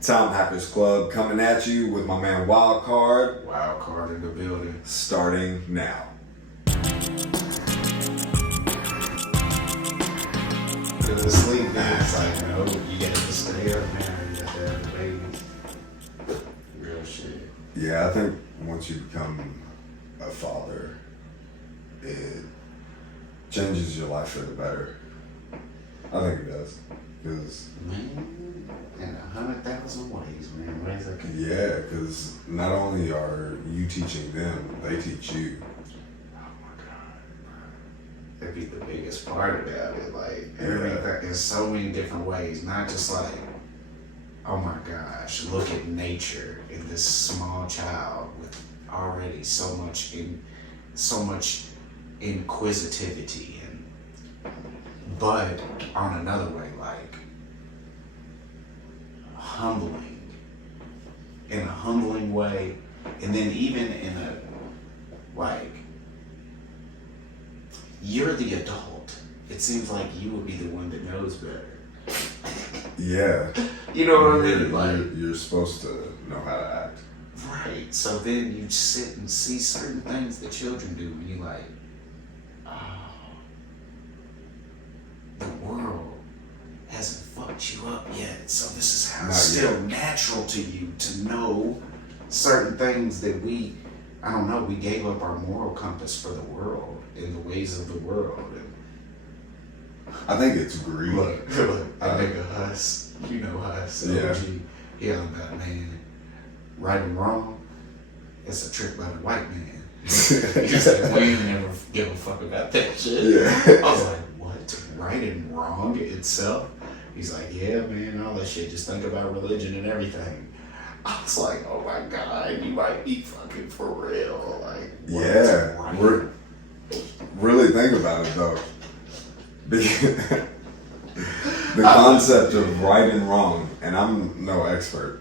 Talent Hackers Club coming at you with my man Wldkrd. Wldkrd in the building. Starting now. To the sleep, man. It's like, no, you got to stay up, man. You got to have the baby. Real shit. Yeah, I think once you become a father, it changes your life for the better. I think it does. Cause, man, in 100,000 ways, man. Ways that can yeah, because not only are you teaching them, they teach you. Oh my God. That'd be the biggest part about it. Like, everything in so many different ways. Not just like, oh my gosh, look at nature in this small child with already so much inquisitivity, but on another way, like in a humbling way, and then even in a like, you're the adult. It seems like you would be the one that knows better. Yeah. You know what I mean? Like, you're supposed to know how to act. Right. So then you sit and see certain things that children do, and you're like, oh, the world hasn't fucked you up yet. So this is how it's still natural to you to know certain things that we gave up our moral compass for the world and the ways of the world. And I think it's greed. Look, I nigga Huss, you know Huss, yeah. OG, yelling about, man, right and wrong, it's a trick by the white man. He's like, we ain't never give a fuck about that shit. Yeah. I was like, what? Right and wrong itself? He's like, yeah, man, all that shit. Just think about religion and everything. I was like, oh my God, you might be fucking for real. Like, yeah, right? Really think about it though. The concept of right and wrong, and I'm no expert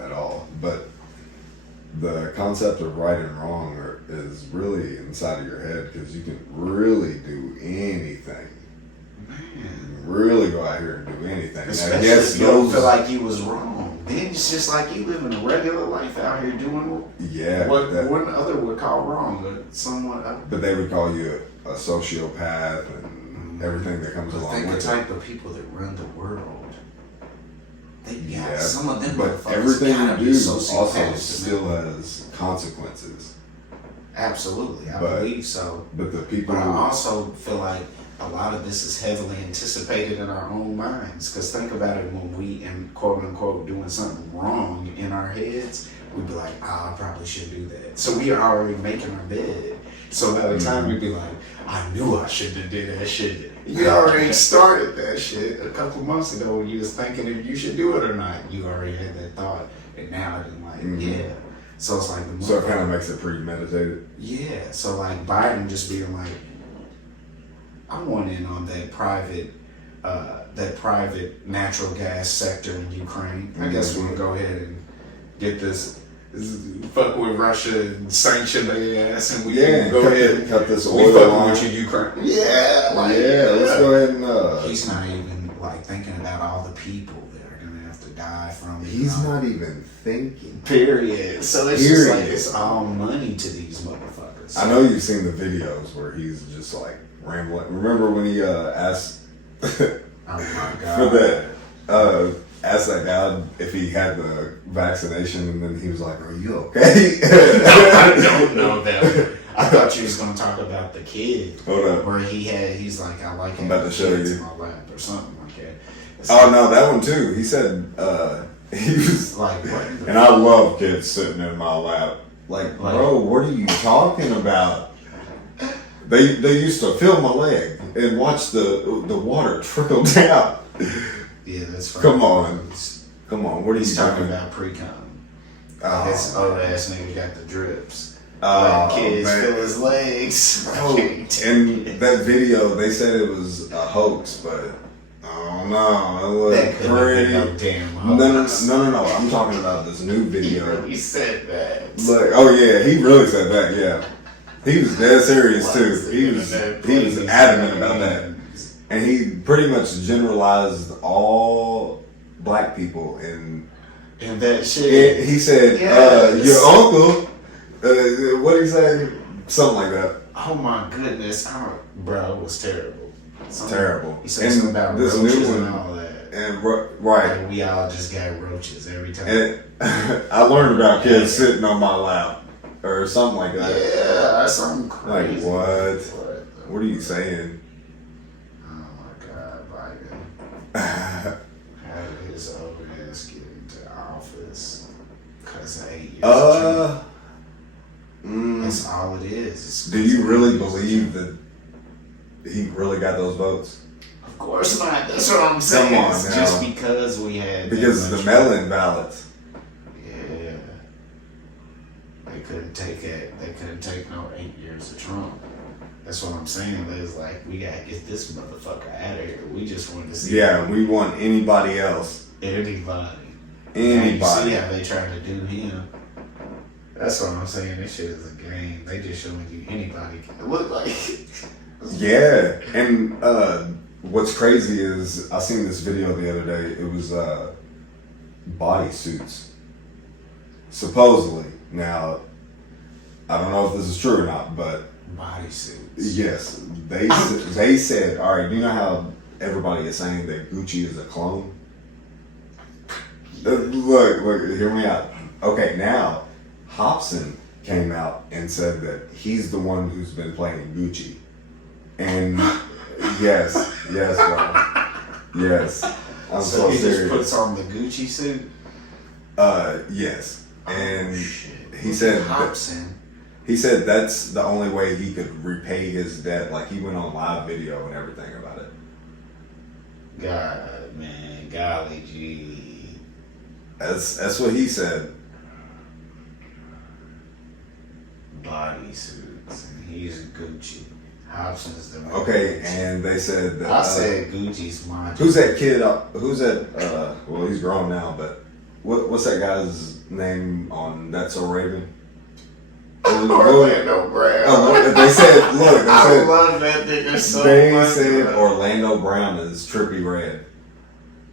at all, but the concept of right and wrong is really inside of your head, because you can really do anything. You can really go out here and do anything. Especially if you don't feel like you was wrong. Then it's just like you living a regular life out here doing what one other would call wrong, but someone. But they would call you a sociopath and everything that comes along with it. The type of people that run the world. Some of them. But everything you do also still has consequences. Absolutely, I believe so. But the people. But I also feel like a lot of this is heavily anticipated in our own minds. Because think about it, when we am quote unquote doing something wrong in our heads, we'd be like, I probably shouldn't do that. So we are already making our bed. So by the time we'd be like, I knew I shouldn't have did that shit. You already started that shit a couple months ago when you was thinking if you should do it or not. You already had that thought, and now it's like, yeah. So it's like so it kind of makes it premeditated. Yeah. So like Biden just being like, I want in on that private natural gas sector in Ukraine. I guess we'll go ahead and get this. Fuck with Russia and sanction their ass, and we can go ahead and cut this oil line with you, Ukraine. Yeah, let's go ahead and. He's not even like thinking about all the people that are gonna have to die from it. He's not even thinking. Period. So it's just like it's all money to these motherfuckers. I know you've seen the videos where he's just like rambling. Remember when he asked oh my God. for that asked that guy if he had the vaccination, and then he was like, "Are you okay?" I don't know that. I thought you was gonna talk about the kid. Hold up. Where he's like, I like I'm about to show you in my lap or something like that. Oh no, that one too. He said he was like, what? And I love kids sitting in my lap. Like, bro, what are you talking about? They used to feel my leg and watch the water trickle down. Yeah, that's right. Come on. What are you talking about? Pre-com. This old ass nigga got the drips. Kids feel his legs. And that video, they said it was a hoax, but I don't know. It looked pretty. No damn hoax. No. I'm talking about this new video. He said that. Look, oh yeah, he really said that. Yeah, he was dead serious too. He was adamant about that. And he pretty much generalized all black people in And that shit. He said, Yes. your uncle, what did he say? Something like that. Oh my goodness. Bro, it was terrible. Terrible. He said something about this roaches new and one, all that. and right. Like we all just got roaches every time. And I learned about kids sitting on my lap or something like that. Yeah, that's something crazy. Like what? What are you saying? Oh my God, Biden had his old ass get into office because of 8 years. That's all it is. Do you really believe that he really got those votes? Of course not. That's what I'm saying. Come on It's now. just because we had. Because of the mail-in ballots. Yeah. They couldn't take it. They couldn't take no 8 years of Trump. That's what I'm saying. They was like, we gotta get this motherfucker out of here. We just wanted to see. Yeah, we want anybody else. Anybody. Anybody. See how they tried to do him. That's what I'm saying. This shit is a game. They just showing you anybody can look like. Yeah, and what's crazy is I seen this video the other day. It was bodysuits. Supposedly. Now, I don't know if this is true or not, but Bodysuits. yes, they said, all right, do you know how everybody is saying that Gucci is a clone? Look, hear me out. Okay, now, Hobson came out and said that he's the one who's been playing Gucci. And yes, bro. Yes. I'm so he serious. just puts on the Gucci suit? Yes. And shit. he said Hobson. he said that's the only way he could repay his debt. Like he went on live video and everything about it. God, man, golly gee. That's what he said. Bodysuits, and he's Gucci. Hobson's the man. Okay, and they said that I said Gucci's mine. who's that kid? Who's that? Well, he's grown now, but what's that guy's name on That's So Raven? Orlando Brown. Oh, they said, look, they I said, love that nigga so they much. said Orlando Brown is Trippy Red.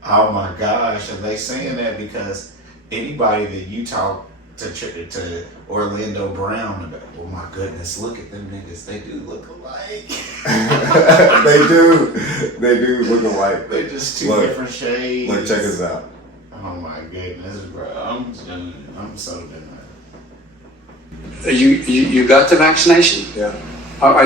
Oh my gosh, are they saying that because anybody that you talk to Orlando Brown about, oh my goodness, look at them niggas, they do look alike. They do look alike. They're just two Look, different shades. Look, check this out. Oh my goodness, bro, I'm so done. You got the vaccination? Yeah. Are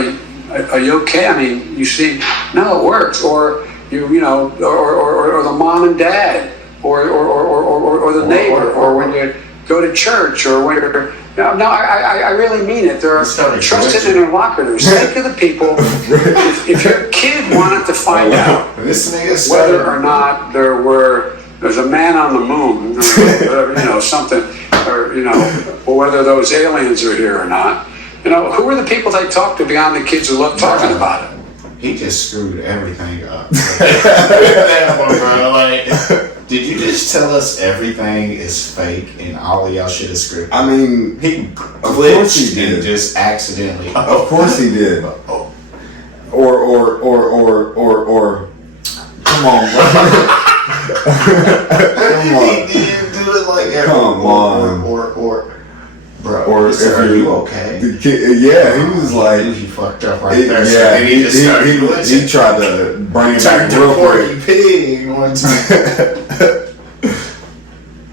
you okay? I mean, you see, no, it works. Or you know, or the mom and dad, or the neighbor, or when you go to church, or when you're. No, I really mean it. There are trusted interlocutors. Think of the people. If your kid wanted to find out whether or not there's a man on the moon, or whatever, you know, something, or you know, or whether those aliens are here or not. You know, who are the people they talk to beyond the kids who love talking about it? He just screwed everything up. Like, did you just tell us everything is fake and all of y'all shit is scripted? I mean, he of course he glitched did. and just accidentally. Of course he did. Oh. Or. Come on, bro. Come on. He did do it like every Come on. Bro, Or he said, if are you you okay? The kid, yeah, he was like, He fucked up right there. So yeah, then he just started glitching. he tried to bring it back Turned to real Porky quick. Pig one time.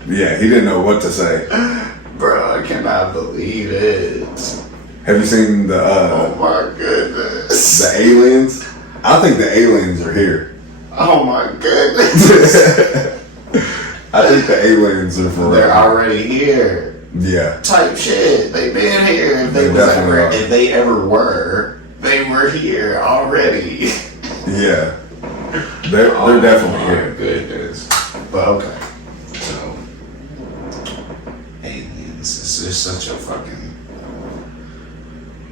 Yeah, he didn't know what to say. Bro, I cannot believe it. Have you seen the Oh my goodness. the aliens? I think the aliens are here. Oh my goodness. I think the aliens are for They're real. already here. Yeah. Type shit. They've been here. If They definitely are. if they ever were, they were here already. Yeah. They're definitely my here. Goodness. But okay. So aliens. This is such a fucking.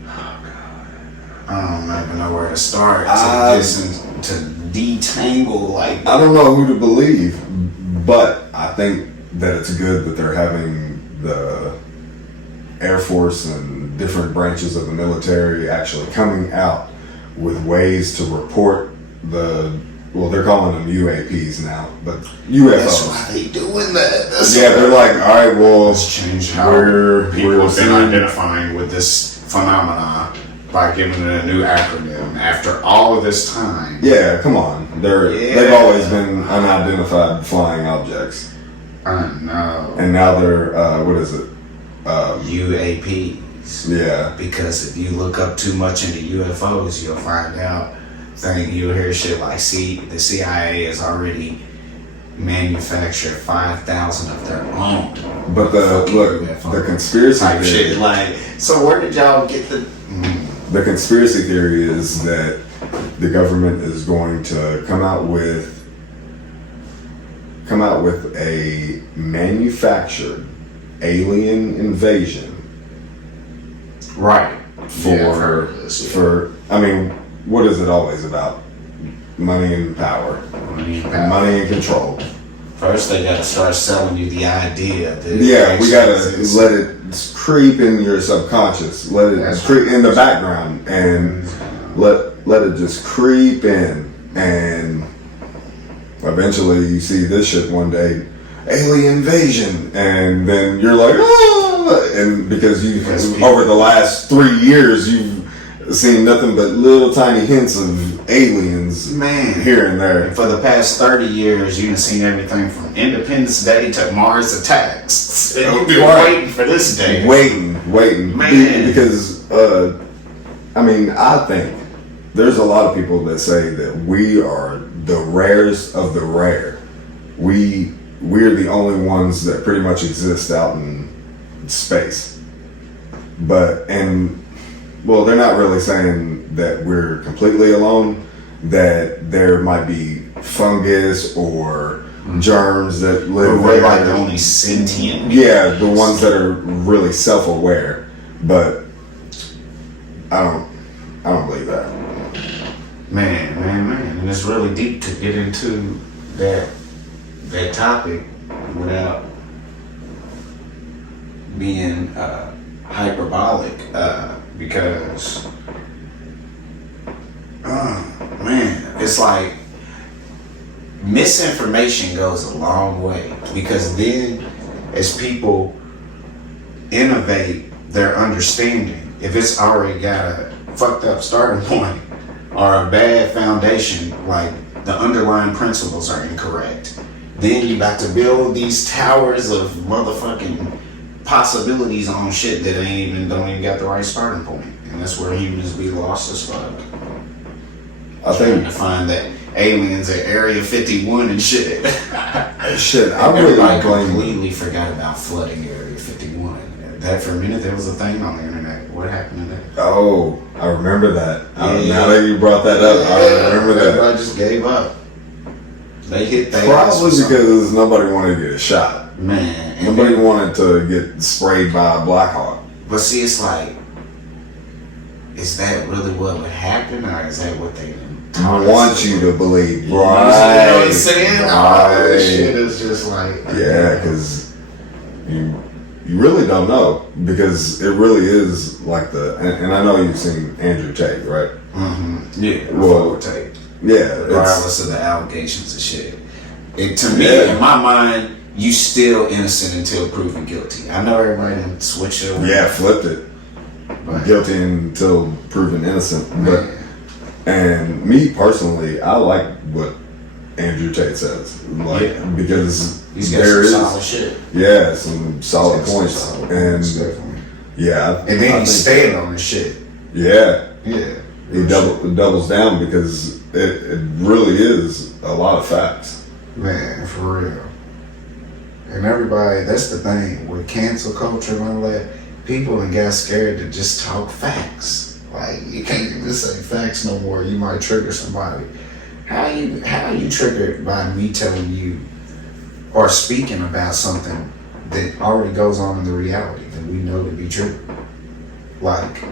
Oh god. I don't even know where to start to detangle like. I don't know who to believe, but I think that it's good that they're having the Air Force and different branches of the military actually coming out with ways to report the well, they're calling them UAPs now, but UFOs. That's why they doing that. They're like, all right, well, let's change how people have been identifying with this phenomenon by giving it a new acronym after all of this time. Yeah, come on. They've always been unidentified flying objects. I know. And now they're what is it? UAPs. Yeah. Because if you look up too much into UFOs, you'll find out. You'll hear shit like, the CIA has already manufactured 5,000 of their own. But the conspiracy type theory, shit. Like, so where did y'all get the? The conspiracy theory is that the government is going to come out with a manufactured alien invasion. Right. For I mean, what is it always about? Money and power. Money and control. First, they gotta start selling you the idea. Yeah, we gotta let it creep in your subconscious. Let it creep in the background, and let it just creep in, and eventually you see this shit one day, alien invasion, and then you're like, ah! And because over the last 3 years you've seen nothing but little tiny hints of aliens, here and there. For the past 30 years, you've seen everything from Independence Day to Mars Attacks. And you've been waiting for this day. Waiting. Man. Because, I mean, I think there's a lot of people that say that we are the rarest of the rare. We're the only ones that pretty much exist out in space. Well, they're not really saying that we're completely alone, that there might be fungus or germs that live we're there. like the only sentient. Yeah, the ones that are really self-aware. But I don't believe that. Man. And it's really deep to get into that topic without being hyperbolic, because it's like misinformation goes a long way, because then as people innovate their understanding, if it's already got a fucked up starting point or a bad foundation, like the underlying principles are incorrect, then you got to build these towers of motherfucking possibilities on shit that don't even got the right starting point. And that's where humans be lost as fuck. I think to find that aliens at Area 51 and shit. Shit, I really completely forgot about flooding Area 51. That for a minute there was a thing on the internet. What happened to that? Oh, I remember that. Now that you brought that up, I remember that. Everybody just gave up. They hit that. Probably because nobody wanted to get shot. Man. Nobody wanted to get sprayed by a Black Hawk. But see, it's like, is that really what would happen, or is that what they want you to believe? Right. You know what I'm saying? Right. This shit is just like... Yeah, because you really don't know, because it really is like and I know you've seen Andrew Tate, right? Mm-hmm. Yeah. Well, Tate. Yeah. Regardless of the allegations and shit. To me, in my mind, you still innocent until proven guilty. I know everybody done switched it. Yeah, flipped it. But guilty until proven innocent. But and me personally, I like what Andrew Tate says, because he's got some solid shit. Yeah, some solid points, and and then he's staying on this shit. Yeah. He doubles down, because it really is a lot of facts. Man, for real. And everybody, that's the thing with cancel culture and all that. People done got scared to just talk facts. Like, you can't even say facts no more. You might trigger somebody. How are you triggered by me telling you or speaking about something that already goes on in the reality that we know to be true? Like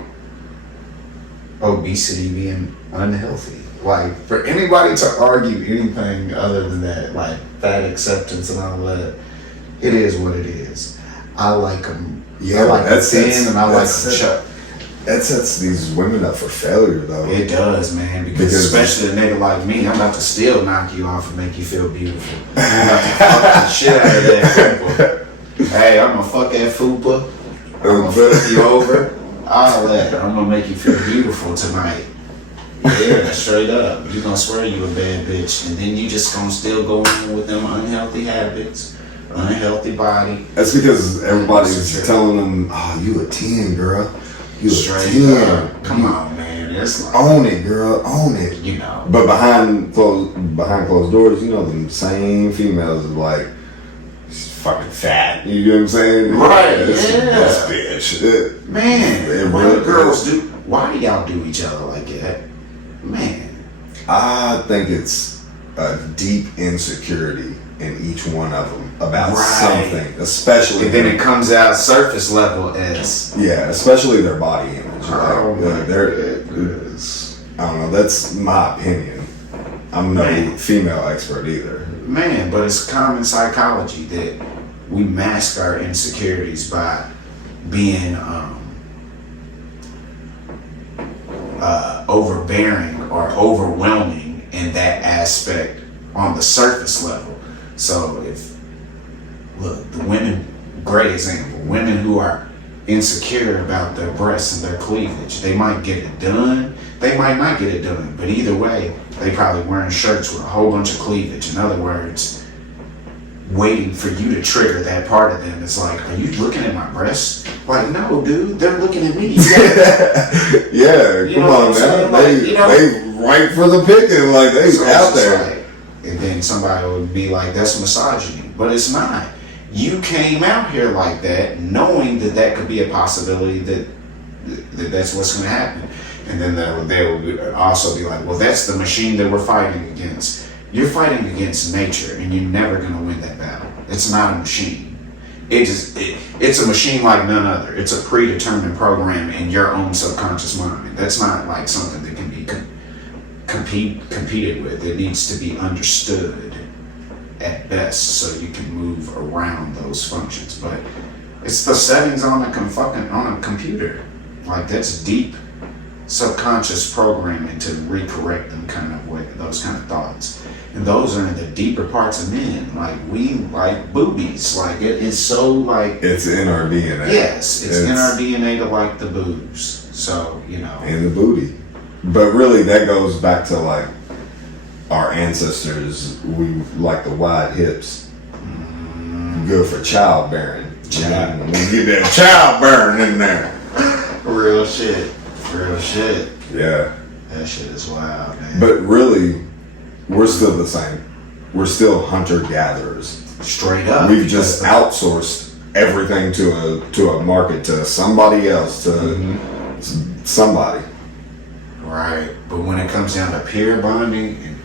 obesity being unhealthy. Like, for anybody to argue anything other than that, like fat acceptance and all that, it is what it is. I like them. I like them thin and I like them chubby. That sets these women up for failure, though. It does, man, because especially a nigga like me, I'm about to still knock you off and make you feel beautiful. I'm about to fuck the shit out of that fupa. Hey, I'm gonna fuck that fupa. I'm gonna flip you over. All that. I'm gonna make you feel beautiful tonight. Yeah, straight up. You gonna swear you a bad bitch, and then you just gonna still go in with them unhealthy habits, unhealthy body. That's because everybody's telling them, "Oh, you a 10, girl. You a Straight 10. up. Come on, man. It's like, Own it, girl. Own it." you know. But behind closed doors, you know, them same females are like, she's fucking fat. You know what I'm saying? Right, This yeah. bitch. Man, why really do girls is. do? Why do y'all do each other like that? Man, I think it's a deep insecurity in each one of them about Right. something, especially. and then it comes out surface level as Yeah, especially their body image. Oh, my they're, goodness. I don't know. That's my opinion. I'm no Man. female expert either. man. But it's common psychology that we mask our insecurities by being overbearing or overwhelming in that aspect on the surface level. So if look, the women, great example, women who are insecure about their breasts and their cleavage, they might get it done, they might not get it done, but either way, they probably wearing shirts with a whole bunch of cleavage. In other words, waiting for you to trigger that part of them. It's like, are you looking at my breasts? Like, no, dude, they're looking at me. Yeah, You come know what on, I'm saying? man. Like, you know- They right for the picking, like they So it's out just there. like- and then somebody would be like, that's misogyny. But it's not. You came out here like that, knowing that that could be a possibility, that that's what's going to happen. And then they will also be like, well, that's the machine that we're fighting against. You're fighting against nature, and you're never going to win that battle. It's not a machine. It's a machine like none other. It's a predetermined program in your own subconscious mind. That's not like something that can be competed with. It needs to be understood at best, so you can move around those functions. But it's the settings on a computer. Like, that's deep subconscious programming to recorrect them kind of way, those kind of thoughts. And those are in the deeper parts of men. Like, we like boobies. Like, it is so like, It's in our DNA. yes, it's in our DNA to like the boobs. So, you know. And the booty. But really, that goes back to like our ancestors. We like the wide hips. Good for childbearing. Yeah. When you get that childbearing in there. Real shit. Real shit. Yeah. That shit is wild, man. But really, we're still the same. We're still hunter-gatherers. Straight up. We've just outsourced everything to a market, to somebody else, to somebody. Right. But when it comes down to peer bonding and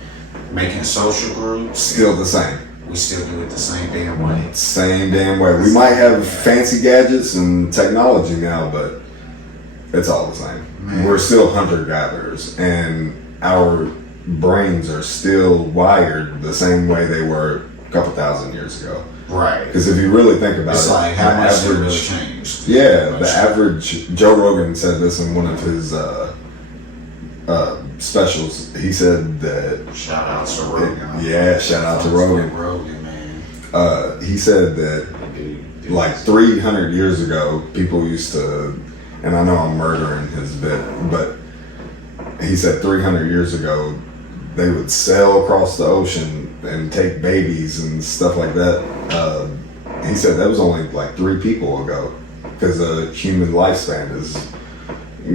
making social groups, Still the same. we still do it the same damn way. Same damn way. We might have fancy gadgets and technology now, but it's all the same. Man. We're still hunter-gatherers, and our brains are still wired the same way they were a couple thousand years ago. Right. Because if you really think about It's it, like, how the much it really average- changed. Yeah, Much. the average. Joe Rogan said this in one of his specials. He said that. Shout out to Rogan. Yeah, shout out to Rogan. Rogan, man. He said that Dude, like 300 years ago, people used to, and I know I'm murdering his bit, but he said 300 years ago, they would sail across the ocean and take babies and stuff like that. He said that was only like 3 people ago, because the human lifespan is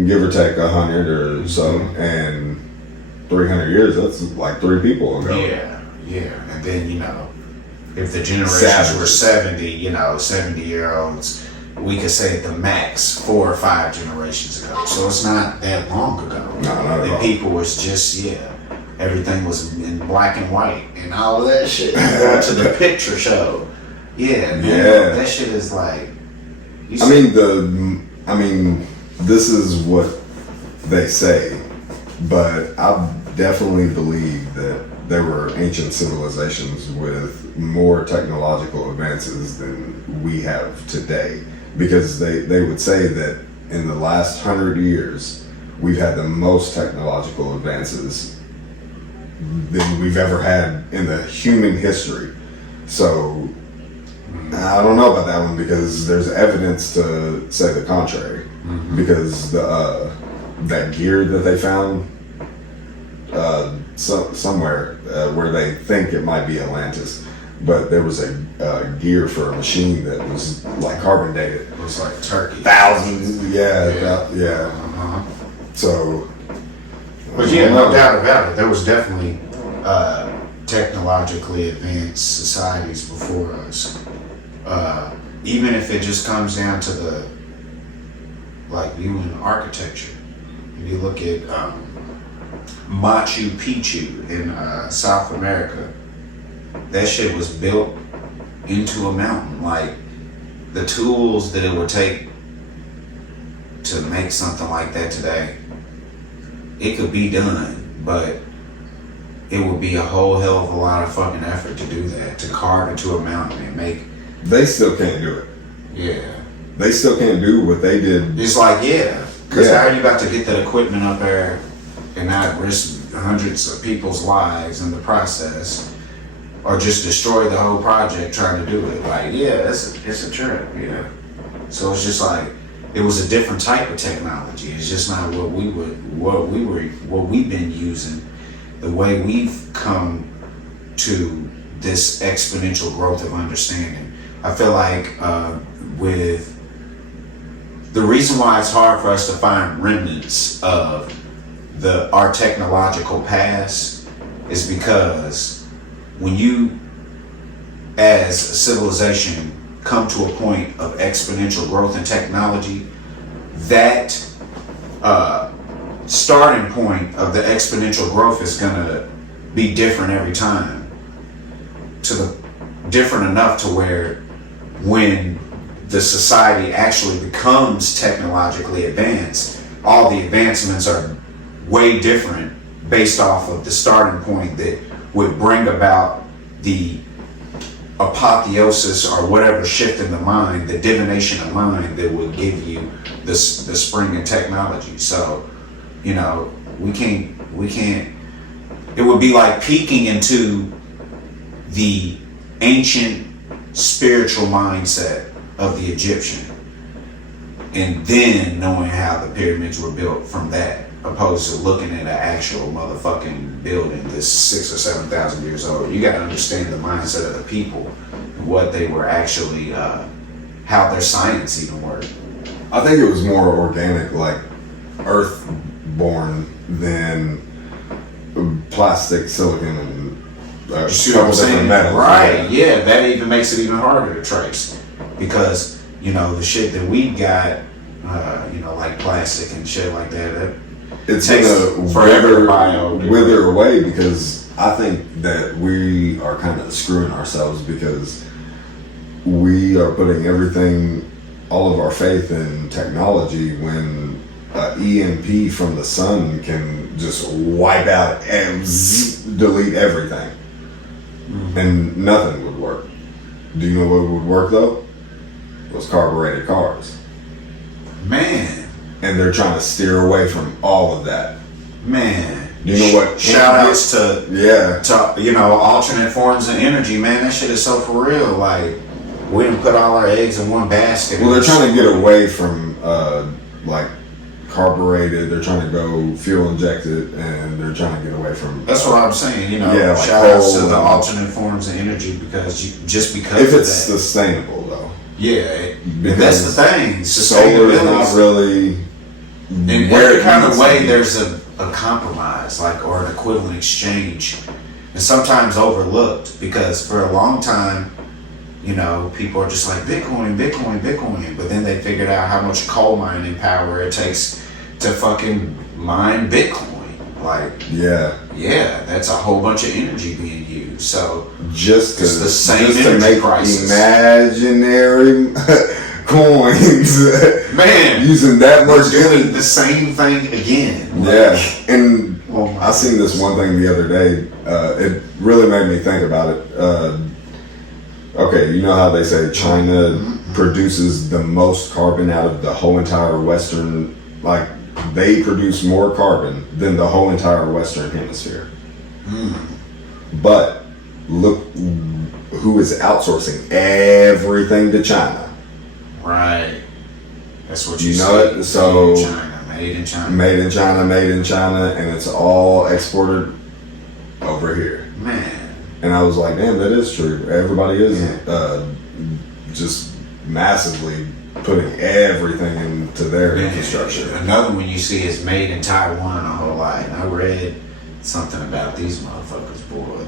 give or take 100 or so, and 300 years, that's like 3 people ago. Yeah, yeah. And then, you know, if the generations Savages. were 70, you know, 70-year-olds, we could say at the max 4 or 5 generations ago. So it's not that long ago. No, not at And all. people was just, everything was in black and white and all of that shit. Going to the picture show. Yeah, man. Yeah. That shit is like, you I see- mean, this is what they say, but I definitely believe that there were ancient civilizations with more technological advances than we have today, because they would say that in the last 100 years, we've had the most technological advances than we've ever had in the human history. So I don't know about that one because there's evidence to say the contrary. Because the that gear that they found somewhere where they think it might be Atlantis, but there was a gear for a machine that was like carbon dated. It was like Turkey. Thousands, yeah. So, but yeah, no doubt about it. There was definitely technologically advanced societies before us. Even if it just comes down to the like viewing architecture. If you look at Machu Picchu in South America, that shit was built into a mountain. Like the tools that it would take to make something like that today, it could be done, but it would be a whole hell of a lot of fucking effort to do that, to carve into a mountain and make. They still can't do it. Yeah. They still can't do what they did. It's like, because how are you about to get that equipment up there and not risk hundreds of people's lives in the process, or just destroy the whole project trying to do it? Like, it's a trip, So it's just like, it was a different type of technology. It's just not what we've been using, the way we've come to this exponential growth of understanding. I feel like with the reason why it's hard for us to find remnants of our technological past is because when you, as a civilization, come to a point of exponential growth in technology, that starting point of the exponential growth is gonna be different every time. Different enough to where when the society actually becomes technologically advanced, all the advancements are way different based off of the starting point that would bring about the apotheosis or whatever shift in the mind, the divination of mind that would give you the spring in technology. So, we can't, it would be like peeking into the ancient spiritual mindset of the Egyptian and then knowing how the pyramids were built from that, opposed to looking at an actual motherfucking building that's 6,000 or 7,000 years old. You got to understand the mindset of the people and what they were actually, how their science even worked. I think it was more organic, like earth-born than plastic, silicon, and you see what I'm saying? Metals. Right, yeah, that even makes it even harder to trace because, the shit that we got, like plastic and shit like that, it's takes gonna forever wither away because I think that we are kind of screwing ourselves because we are putting all of our faith in technology when EMP from the sun can just wipe out and delete everything. And nothing would work. Do you know what would work though? Those carbureted cars. Man. And they're trying to steer away from all of that. Man. You know what? Shout outs to alternate forms of energy, man. That shit is so for real. Like, we didn't put all our eggs in one basket. Well, they're trying to get away from carbureted. They're trying to go fuel injected, and they're trying to get away from. That's what I'm saying. Like shout outs to the alternate forms of energy because if it's sustainable though. Yeah, that's the thing. Solar is not really. In every kind of way, there's a compromise, or an equivalent exchange, and sometimes overlooked because for a long time, people are just like Bitcoin, but then they figured out how much coal mining power it takes to fucking mine Bitcoin. That's a whole bunch of energy being used. So just to make crisis. Imaginary coins, man, using that much doing the same thing again. And I seen this one thing the other day. It really made me think about it. Okay, you know how they say China produces the most carbon out of the whole entire Western, like they produce more carbon than the whole entire Western hemisphere. But look who is outsourcing everything to China. Right. That's what You know it? So made in China. made in China, made in China, and it's all exported over here. Man. And I was like, damn, that is true. Everybody is just massively putting everything into their infrastructure. Another one you see is made in Taiwan a whole lot. And I read something about these motherfuckers, boy.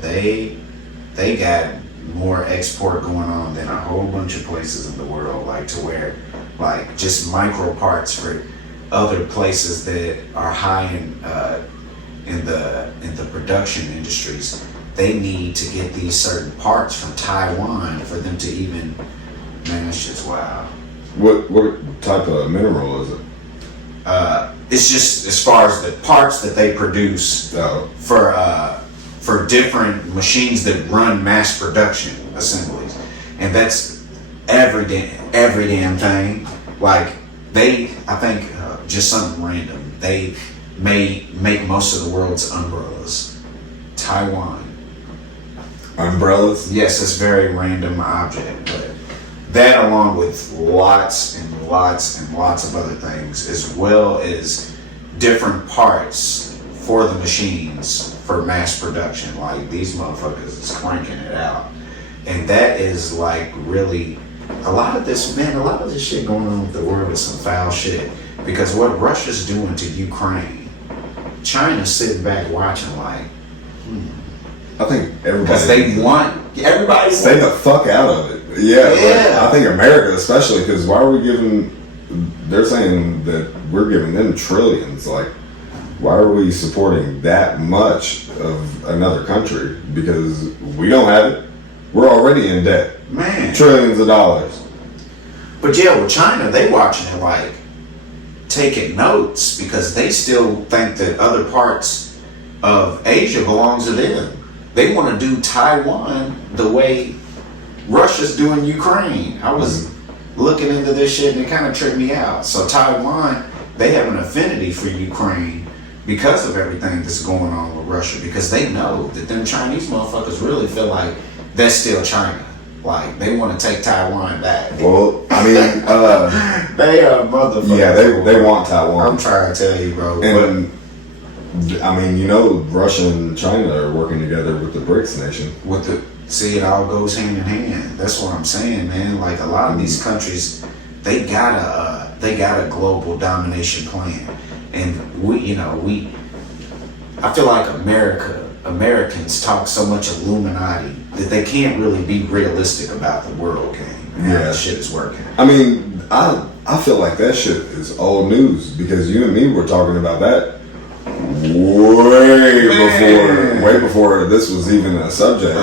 They got more export going on than a whole bunch of places in the world, like to where, like just micro parts for other places that are high in the production industries. They need to get these certain parts from Taiwan for them to even, man, it's just wow. What type of mineral is it? It's just as far as the parts that they produce for different machines that run mass production assemblies, and that's every damn thing. Like I think just something random. They make most of the world's umbrellas. Taiwan. Umbrellas? Yes, it's a very random object, but that along with lots and lots and lots of other things, as well as different parts for the machines for mass production. Like these motherfuckers is cranking it out. And that is like really a lot of this shit going on with the world is some foul shit. Because what Russia's doing to Ukraine, China's sitting back watching like, I think everybody. because everybody stay the fuck out of it. Yeah. I think America especially, because why are we giving? They're saying that we're giving them trillions. Like, why are we supporting that much of another country? Because we don't have it. We're already in debt. Man. Trillions of dollars. But yeah, with China, they watching it like taking notes because they still think that other parts of Asia belongs to them. They want to do Taiwan the way Russia's doing Ukraine. I was looking into this shit and it kind of tripped me out. So Taiwan, they have an affinity for Ukraine because of everything that's going on with Russia, because they know that them Chinese motherfuckers really feel like that's still China. Like, they want to take Taiwan back. Well, I mean, they are motherfuckers. Yeah, they want Taiwan. I'm trying to tell you, bro. And I mean, you know, Russia and China are working together with the BRICS nation. See, it all goes hand in hand. That's what I'm saying, man. Like a lot of these countries, they got a global domination plan, and I feel like Americans talk so much Illuminati that they can't really be realistic about the world game and how this shit is working. I mean, I feel like that shit is old news, because you and me were talking about that way before this was even a subject.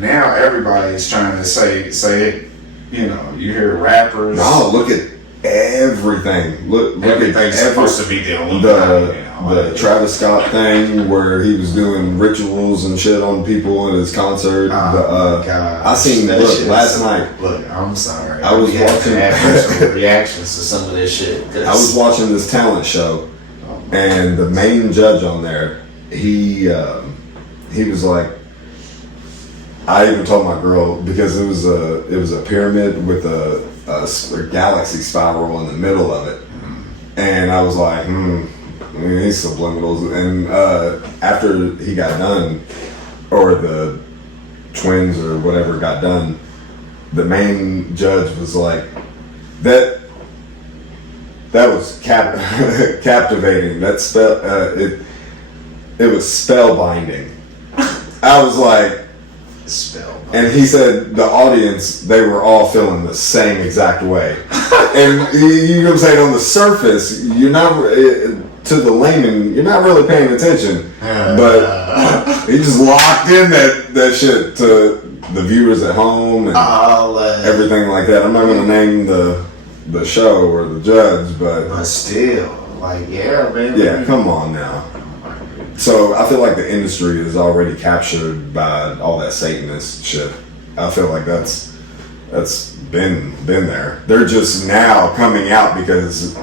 Now everybody's trying to say it. You know, you hear rappers. No, look at everything. Look everything's supposed to be the Illuminati. The Travis Scott thing where he was doing rituals and shit on people in his concert. God. I seen last night. Look, I'm sorry. I was watching reactions to some of this shit. I was watching this talent show, and the main judge on there, he was like, I even told my girl, because it was a pyramid with a galaxy spiral in the middle of it, and I was like, these subliminals. And after he got done, or the twins or whatever got done, the main judge was like, that was captivating. That it was spellbinding. I was like, and he said the audience, they were all feeling the same exact way. And you know what I'm saying, on the surface, you're not, to the layman, you're not really paying attention. But he just locked in that shit to the viewers at home and everything like that. I'm not going to name the show or the judge, but still, like, yeah, man. Yeah, come on now. So I feel like the industry is already captured by all that Satanist shit. I feel like that's been there. They're just now coming out because,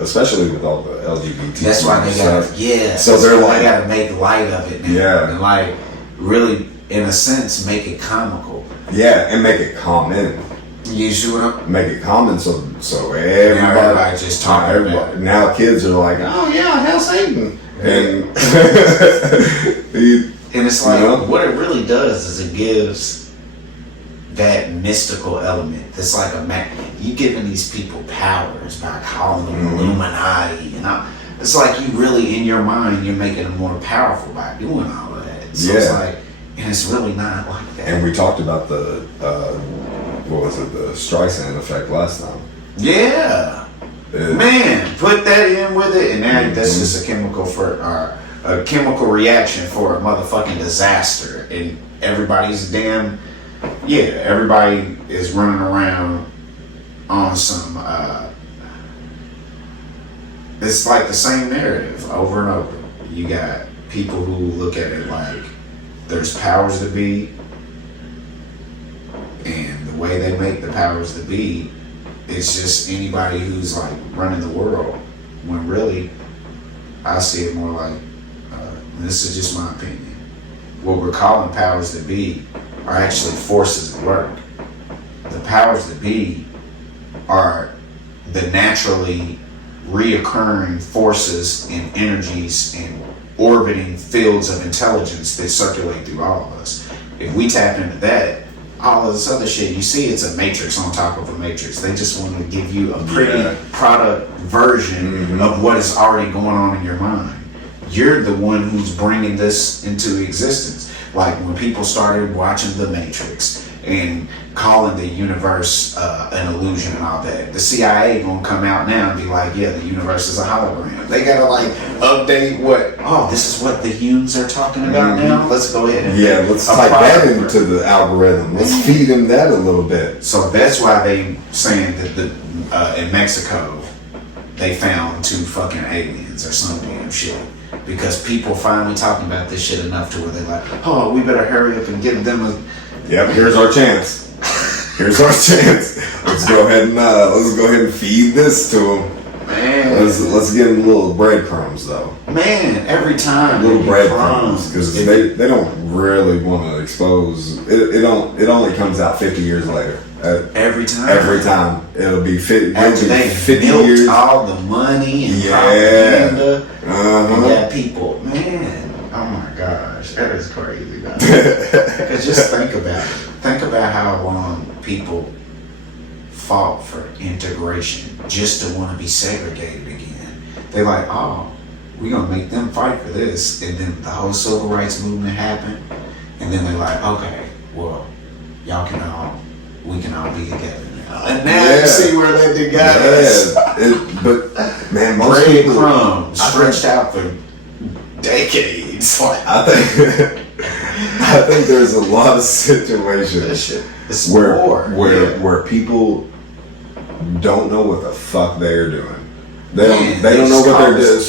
especially with all the LGBT. That's why they gotta, So they're like, they gotta make light of it now. Yeah. And like, really, in a sense, make it comical. yeah, and make it common. You see what I'm? Make it common so everybody just talking about it. Now kids are like, oh yeah, hell Satan. And And it's like, you know? what it really does is it gives that mystical element. That's like you giving these people powers by calling them Illuminati, it's like you really, in your mind, you're making them more powerful by doing all of that. So it's like, and it's really not like that. And we talked about the what was it, the Streisand effect last time. Yeah. Man, put that in with it, and now that's just a chemical a chemical reaction for a motherfucking disaster, and everybody is running around on some. It's like the same narrative over and over. You got people who look at it like there's powers to be, and the way they make the powers to be, it's just anybody who's like running the world. When really, I see it more like, this is just my opinion, what we're calling powers to be are actually forces at work. The powers to be are the naturally reoccurring forces and energies and orbiting fields of intelligence that circulate through all of us. If we tap into that, all of this other shit, you see it's a matrix on top of a matrix. They just want to give you a pretty product version of what is already going on in your mind. You're the one who's bringing this into existence. Like when people started watching The Matrix and calling the universe an illusion and all that, the CIA gonna come out now and be like, yeah, the universe is a hologram. They gotta like update what? Oh, this is what the humans are talking about now? Let's go ahead and let's type that into the algorithm. Let's feed them that a little bit. So that's why they saying that in Mexico they found 2 fucking aliens or some damn shit. Because people finally talking about this shit enough to where they're like, oh, we better hurry up and give them a... Yep, here's our chance. Here's our chance. Let's go ahead and feed this to them. Man. Let's give them little breadcrumbs though. Man, every time. Little breadcrumbs, because they don't really want to expose. It only comes out 50 years later. Every time. Every time. It'll be 50, after they 50 milked years. all the money and propaganda. Uh-huh. Yeah, people. Man, oh my gosh, that is crazy. Because just think about it. Think about how long people fought for integration just to want to be segregated again. They're like, oh, we're going to make them fight for this. And then the whole civil rights movement happened. And then they're like, okay, well, we can all be together now. And now you see where that got us. But man, most people crumbs stretched out for decades. I think there's a lot of situations where people don't know what the fuck they're doing. They don't know what they're doing,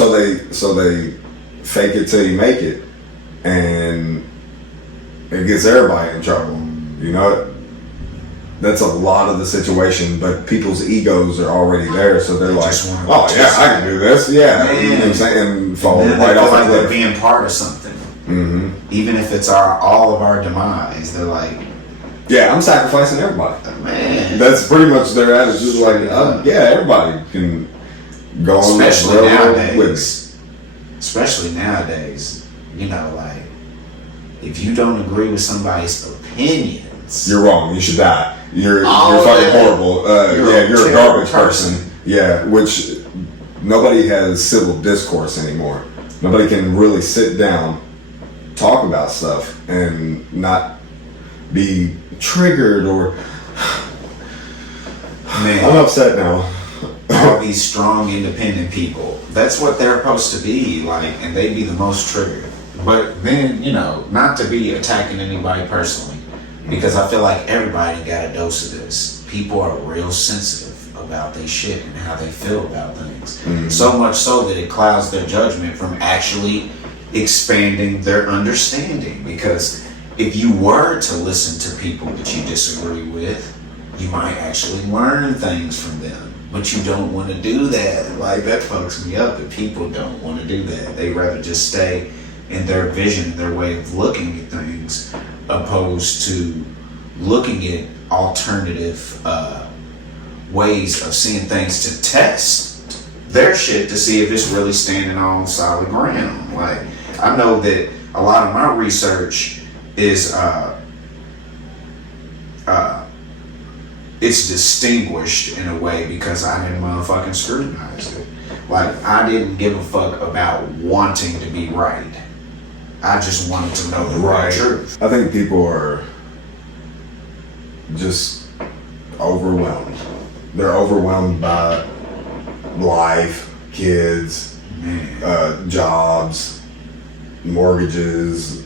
so they fake it till you make it, and it gets everybody in trouble. You know, that's a lot of the situation. But people's egos are already there, so they're like, "Oh yeah, I can do this." Yeah, you know what I'm saying, fall right off like the they're cliff. being part of something. Even if it's all of our demise, they're like, yeah, I'm sacrificing everybody. Man, That's pretty much their attitude. Like, everybody can go on. Especially nowadays, you know, like if you don't agree with somebody's opinions, you're wrong. You should die. You're fucking horrible. You're a garbage person. Yeah, which nobody has civil discourse anymore. Nobody can really sit down, talk about stuff, and not be triggered or. Man, I'm upset now. all these strong, independent people. That's what they're supposed to be like, and they be the most triggered. But then, you know, not to be attacking anybody personally, because I feel like everybody got a dose of this. People are real sensitive about their shit and how they feel about things. So much so that it clouds their judgment from actually expanding their understanding. Because if you were to listen to people that you disagree with, you might actually learn things from them. But you don't want to do that. Like, that fucks me up that people don't want to do that. They rather just stay in their vision, their way of looking at things, opposed to looking at alternative ways of seeing things to test their shit to see if it's really standing on solid ground. Like, I know that a lot of my research is it's distinguished in a way because I didn't motherfucking scrutinize it. Like, I didn't give a fuck about wanting to be right. I just wanted to know the right truth. I think people are just overwhelmed. They're overwhelmed by life, kids, jobs, mortgages,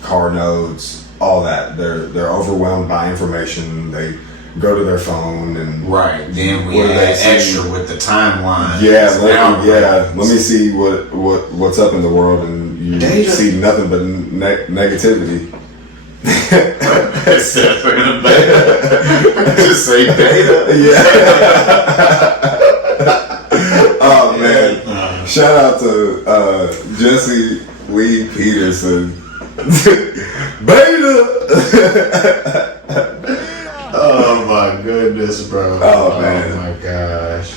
car notes, all that. They're overwhelmed by information. They go to their phone and then we add extra with the timeline. Let me see what's up in the world, and you see nothing but negativity. Just say data. Oh man! Shout out to Jesse Lee Peterson. Beta. Oh my goodness, bro. Oh man. Oh my gosh.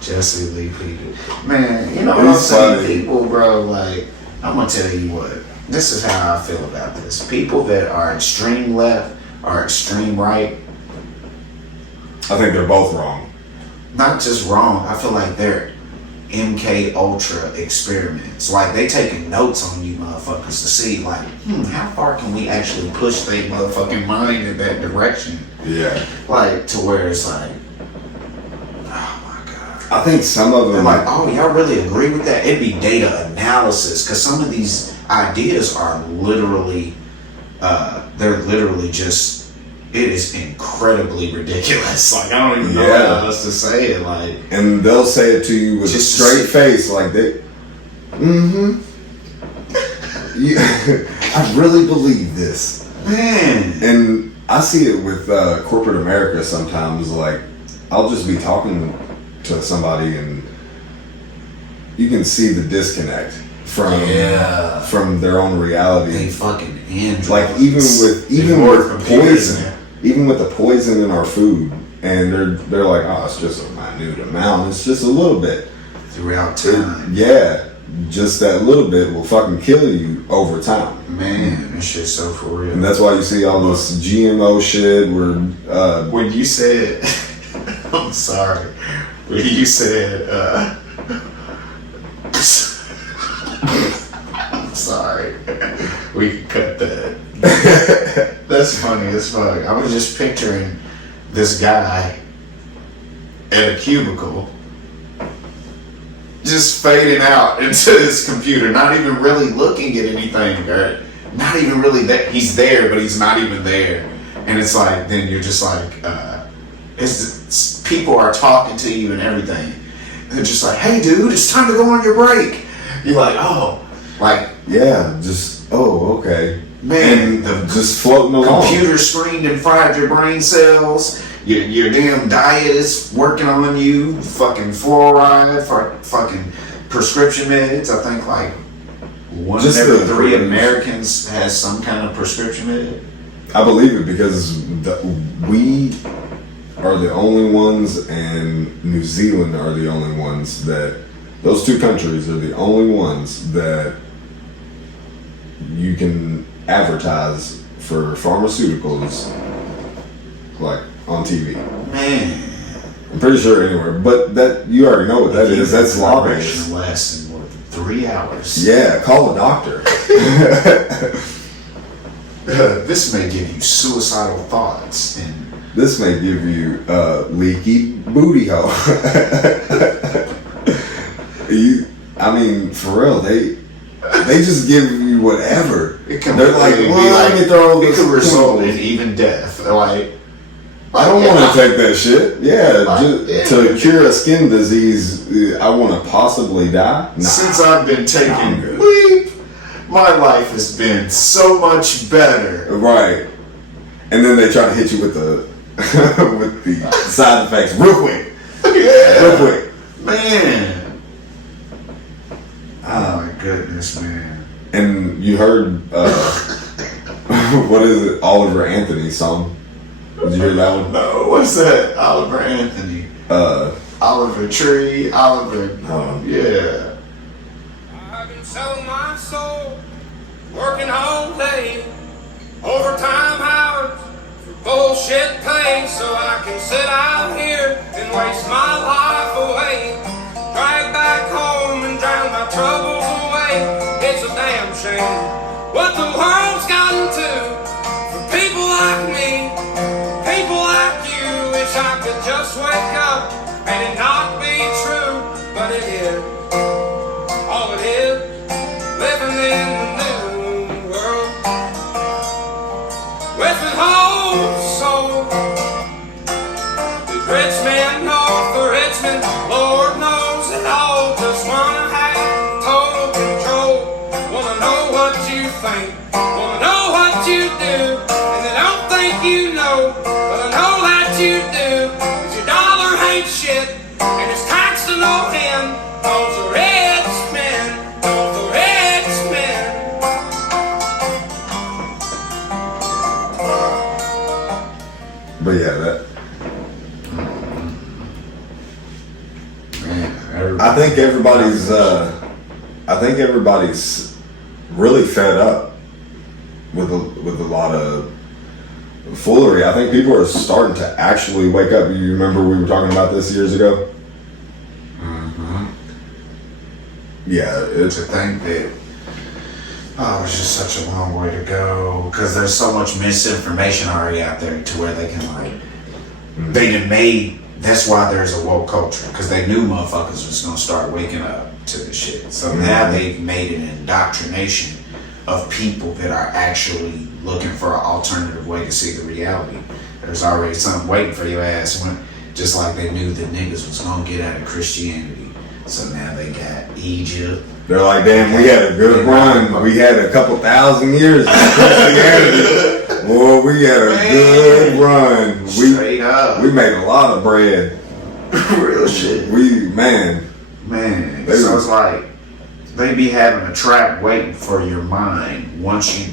Jesse Lee Peterson. Man, you know what I'm saying? People, bro, like, I'm gonna tell you what. This is how I feel about this. People that are extreme left or extreme right. I think they're both wrong. Not just wrong. I feel like they're MK Ultra experiments. Like, they taking notes on you motherfuckers to see, like, how far can we actually push their motherfucking mind in that direction? Yeah. Like, to where it's like, oh my God. I think some of them, they're like, oh, y'all really agree with that? It'd be data analysis, because some of these ideas are literally, they're literally just, it is incredibly ridiculous. Like, I don't even know how else to say it. Like, and they'll say it to you with a straight face, like they, I really believe this, man. And I see it with corporate America sometimes. Like, I'll just be talking to somebody, and you can see the disconnect from their own reality. They fucking androids. Like, even with poison. Even with the poison in our food, and they're like, oh, it's just a minute amount. It's just a little bit. Throughout time. Just that little bit will fucking kill you over time. Man, this shit's so for real. And that's why you see all this GMO shit where... when you said... I'm sorry. When you said... I'm sorry. We can cut that. That's funny as fuck. I was just picturing this guy at a cubicle just fading out into his computer, not even really looking at anything, or not even really that he's there, but he's not even there. And it's like, then you're just like, people are talking to you and everything. They're just like, hey dude, it's time to go on your break. You're like, oh, like, yeah, just, oh, okay. Man, just floating along. Computer screened and fried your brain cells. Your damn diet is working on you. Fucking fluoride, fucking prescription meds. I think like one in every 3 Americans has some kind of prescription med. I believe it because we are the only ones, and New Zealand are the only ones that, those 2 countries are the only ones that you can advertise for pharmaceuticals like on TV. Man, I'm pretty sure anywhere, but that, you already know what that is. That's lobbying. Lasting more than 3 hours. Yeah, call a doctor. This may give you suicidal thoughts, and this may give you leaky booty hole. I mean, for real, they just give you whatever. They're like, well, let me throw this. It could result in even death. Like, I don't want to take that shit. To cure a skin disease, I want to possibly die. Nah. Since I've been taking bleep, My life has been so much better. Right. And then they try to hit you with the with the side effects real quick. Yeah. Real quick. Man. Oh my goodness, man. And you heard what is it? Oliver Anthony's song. Did you hear that one? No, what's that? Oliver Anthony. Oliver Tree, Oliver. Yeah. I've been selling my soul, working all day, overtime hours for bullshit pay, so I can sit out here and waste my life away, drag back home and drown my troubles away. It's a damn shame what the world's gotten to for people like me, people like you. Wish I could just wake up and it not be true, but it is. All it is, living in the new world with an whole soul. Did rich men know for Richmond? Lord knows it all. Just wanna have total control. Wanna know what you think, wanna know what you do, and I don't think you know, but I know that you do. 'Cause your dollar ain't shit, and it's taxed to no end. Those are rich men, those are rich men. But yeah, that Man, I think everybody's really fed up with a lot of foolery. I think people are starting to actually wake up. You remember we were talking about this years ago? Yeah, it's to think that it's just such a long way to go, because there's so much misinformation already out there to where they can they done made. That's why there's a woke culture, because they knew motherfuckers was gonna start waking up to this shit. So now they've made an indoctrination of people that are actually looking for an alternative way to see the reality. There's already something waiting for your ass, just like they knew that niggas was gonna get out of Christianity. So now they got Egypt. they're like, damn, we had a good run. We had a couple thousand years of Christianity. Boy, we had a good run. Straight up. We made a lot of bread. Real shit. Man. So it's like they be having a trap waiting for your mind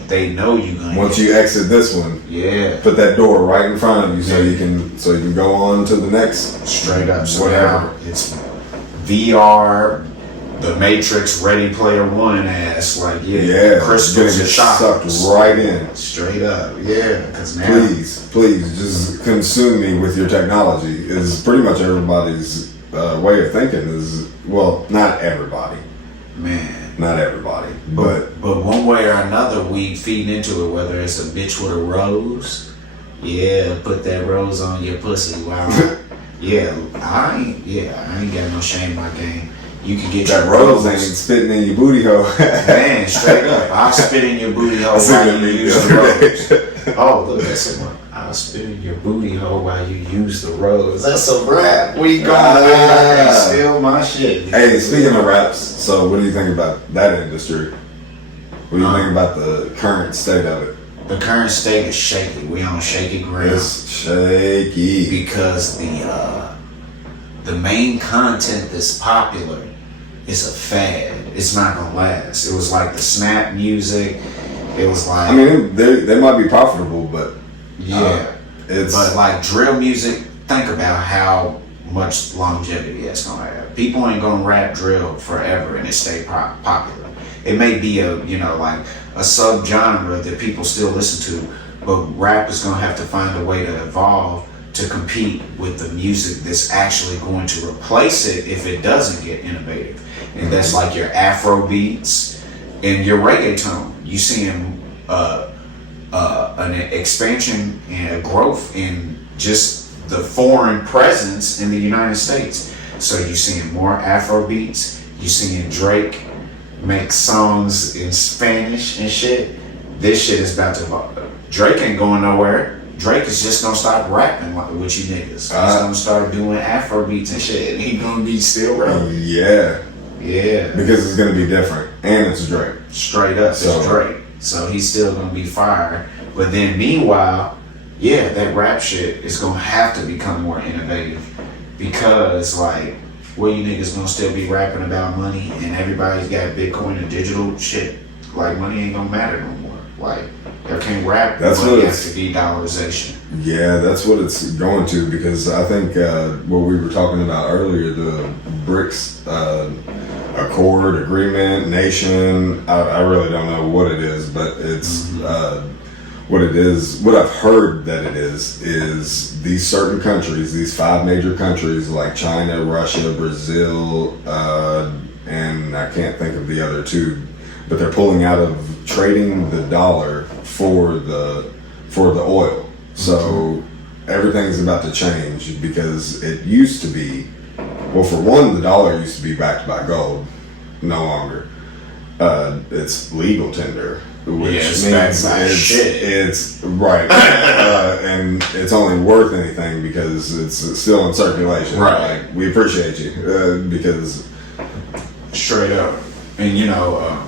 they know you gonna Once you exit this one, yeah, put that door right in front of you so you can go on to the next. straight up. So Whatever. now it's VR, the Matrix, Ready Player One ass, like Yeah, crystals gonna and get chakras. sucked right in. Straight up, yeah. Because now, Please, just consume me with your technology. Is pretty much everybody's way of thinking. Is well, not everybody, man. not everybody, but one way or another, we feed into it. Whether it's a bitch with a rose, yeah, put that rose on your pussy. Wow. Yeah, I ain't got no shame in my game. You can get that your rose ain't spitting in your booty hole. Man, straight up. I'll spit in your booty hole I seen while that you video use the the other rose. Oh, look, that's one. I'll spit in your booty hole while you use the rose. That's a rap. We going to steal my shit. Hey, speaking of raps, so what do you think about that industry? What do you think about the current state of it? The current state is shaky. We on shaky ground. It's shaky. Because the main content that's popular is a fad. It's not gonna last. It was like the snap music. It was like, I mean, they might be profitable, but it's but like drill music. Think about how much longevity that's gonna have. People ain't gonna rap drill forever and it stay popular. It may be a like a subgenre that people still listen to, but rap is gonna have to find a way to evolve to compete with the music that's actually going to replace it if it doesn't get innovative. And that's like your Afro beats and your reggaeton. You seeing an expansion and a growth in just the foreign presence in the United States. So you seeing more Afro beats. You seeing Drake make songs in Spanish and shit. This shit is about to evolve. Drake ain't going nowhere. Drake is just gonna start rapping with you niggas. He's gonna start doing Afro beats and shit, and he gonna be still rapping. Yeah, Yeah, because it's gonna be different. And it's Drake. Straight up, it's Drake. So he's still gonna be fire. But then meanwhile, yeah, that rap shit is gonna have to become more innovative because like, well, you niggas gonna still be rapping about money and everybody's got Bitcoin and digital shit. Like money ain't gonna matter no more. Like they can't rap. That's money what has to be dollarization. Yeah, that's what it's going to because I think what we were talking about earlier, the BRICS Accord, Agreement, Nation, I really don't know what it is, but it's what it is. What I've heard that it is these certain countries, these 5 major countries like China, Russia, Brazil, and I can't think of the other 2, but they're pulling out of trading the dollar for the oil. So everything's about to change because it used to be, well, for one, the dollar used to be backed by gold. No longer. It's legal tender, which it's means backed by shit. it's right, and it's only worth anything because it's still in circulation. Right. Like, we appreciate you because straight up, and you know,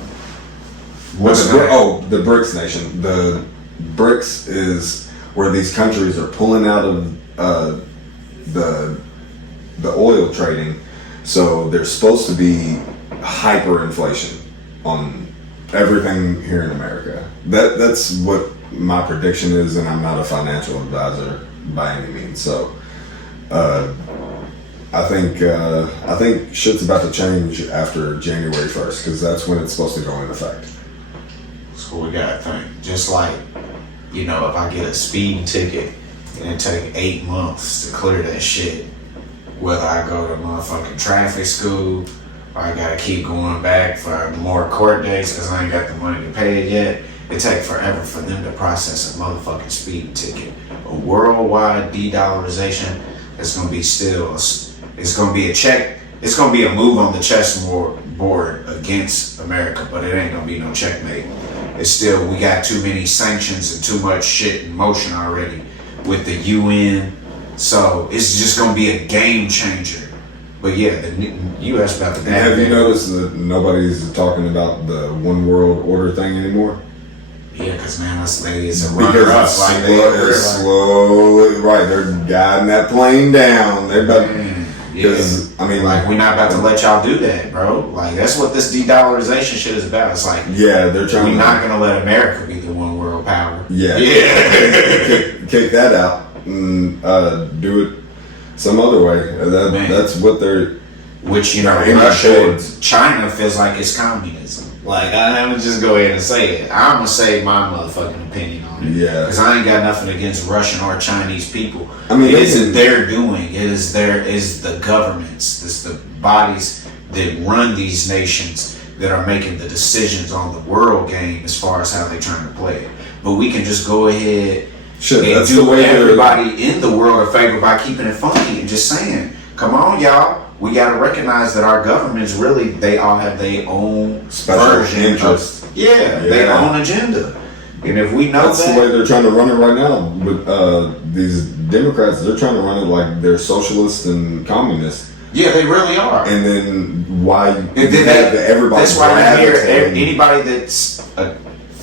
the BRICS nation. The BRICS is where these countries are pulling out of the oil trading, so there's supposed to be hyperinflation on everything here in America. That's what my prediction is, and I'm not a financial advisor by any means. So I think shit's about to change after January 1st because that's when it's supposed to go into effect. So we gotta think. Just like, you know, if I get a speeding ticket and it take 8 months to clear that shit, whether I go to motherfucking traffic school or I gotta keep going back for more court dates because I ain't got the money to pay it yet, it take forever for them to process a motherfucking speeding ticket. A worldwide de-dollarization is gonna be it's gonna be a check, it's gonna be a move on the chessboard against America, but it ain't gonna be no checkmate. It's still, we got too many sanctions and too much shit in motion already with the UN. So it's just gonna be a game changer. But yeah, the U.S. about to. Have you noticed that nobody's talking about the one world order thing anymore? Yeah, because man, it's a Because runner-up. it's Like slowly, right? They're guiding that plane down. They're about. Because I mean, like, we're not about to let y'all do that, bro. Like, that's what this de-dollarization shit is about. It's like, yeah, they're trying. We're not gonna let America be the one world power. Yeah. Kick that out and do it some other way. That's what they're. Which, you know, Russia, China feels like it's communism. Like, I'm gonna just go ahead and say it. I'm gonna say my motherfucking opinion on it. Yeah. Because I ain't got nothing against Russian or Chinese people. I mean, it isn't their doing. It is the governments, it's the bodies that run these nations that are making the decisions on the world game as far as how they're trying to play it. But we can just go ahead and do everybody in the world a favor by keeping it funky and just saying, come on, y'all. We gotta recognize that our governments really, they all have their own special interest. Their own agenda. And if we know that's the way they're trying to run it right now. But these Democrats, they're trying to run it like they're socialists and communists. Yeah, they really are. And then why? Everybody. That's why I hear anybody that's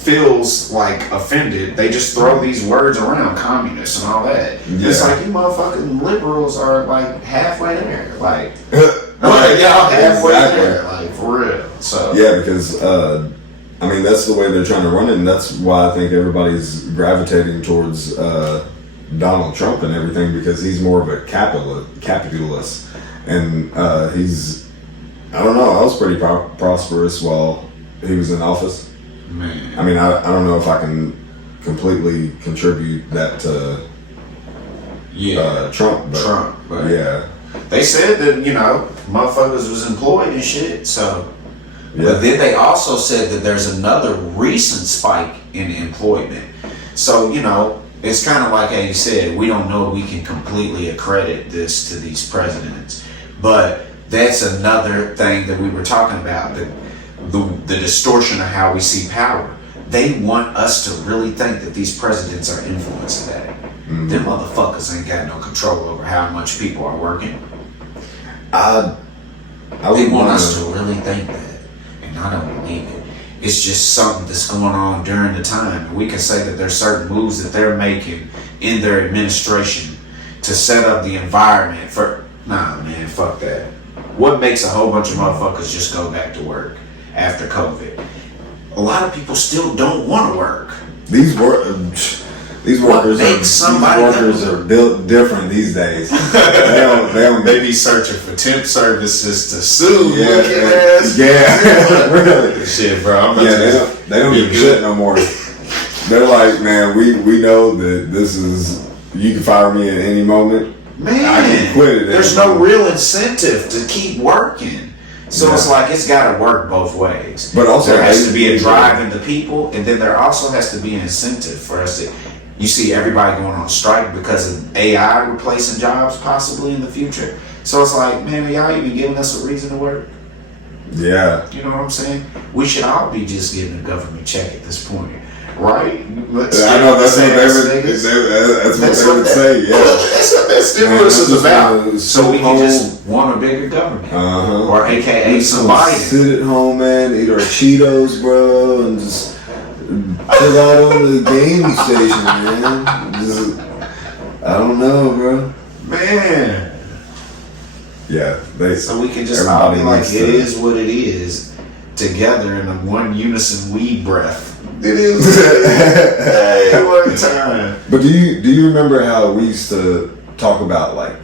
feels like offended, they just throw these words around, communists and all that. Yeah. It's like, you motherfucking liberals are like halfway there. Like, y'all halfway there. Like, for real. So yeah, because I mean, that's the way they're trying to run it, and that's why I think everybody's gravitating towards Donald Trump and everything, because he's more of a capitalist, and he's, I don't know, I was pretty prosperous while he was in office. Man. I mean, I don't know if I can completely contribute that to Trump. But yeah. They said that, you know, motherfuckers was employed and shit, so. Yeah. But then they also said that there's another recent spike in employment. So, you know, it's kind of like how you said, we don't know if we can completely accredit this to these presidents. But that's another thing that we were talking about, the distortion of how we see power. They want us to really think that these presidents are influencing that. Mm-hmm. Them motherfuckers ain't got no control over how much people are working. They want us to really think that. And I don't believe it. It's just something that's going on during the time. And we can say that there's certain moves that they're making in their administration to set up the environment for, nah man, fuck that. What makes a whole bunch of motherfuckers just go back to work after COVID? A lot of people still don't want to work. These workers are built different these days. They be searching for temp services to sue. Yeah, really. Shit, bro. They don't give a shit no more. They're like, man, we know that this is, you can fire me at any moment. Man, I can quit it. There's no real incentive to keep working. So it's like, it's got to work both ways. But also, there has to be a drive in the people, and then there also has to be an incentive for us to. You see everybody going on strike because of AI replacing jobs possibly in the future. So it's like, man, are y'all even giving us a reason to work? Yeah. You know what I'm saying? We should all be just getting a government check at this point, right? I know that's what they would say. Yeah, that's what that stimulus is about. So we can just want a bigger government, or AKA somebody. Sit at home, man, eat our Cheetos, bro, and just chill out on the gaming station, man. Just, I don't know, bro. Man. Yeah, so we can just all be like, it is what it is, together in a one unison weed breath. It is. Hey, one time. But do you remember how we used to talk about like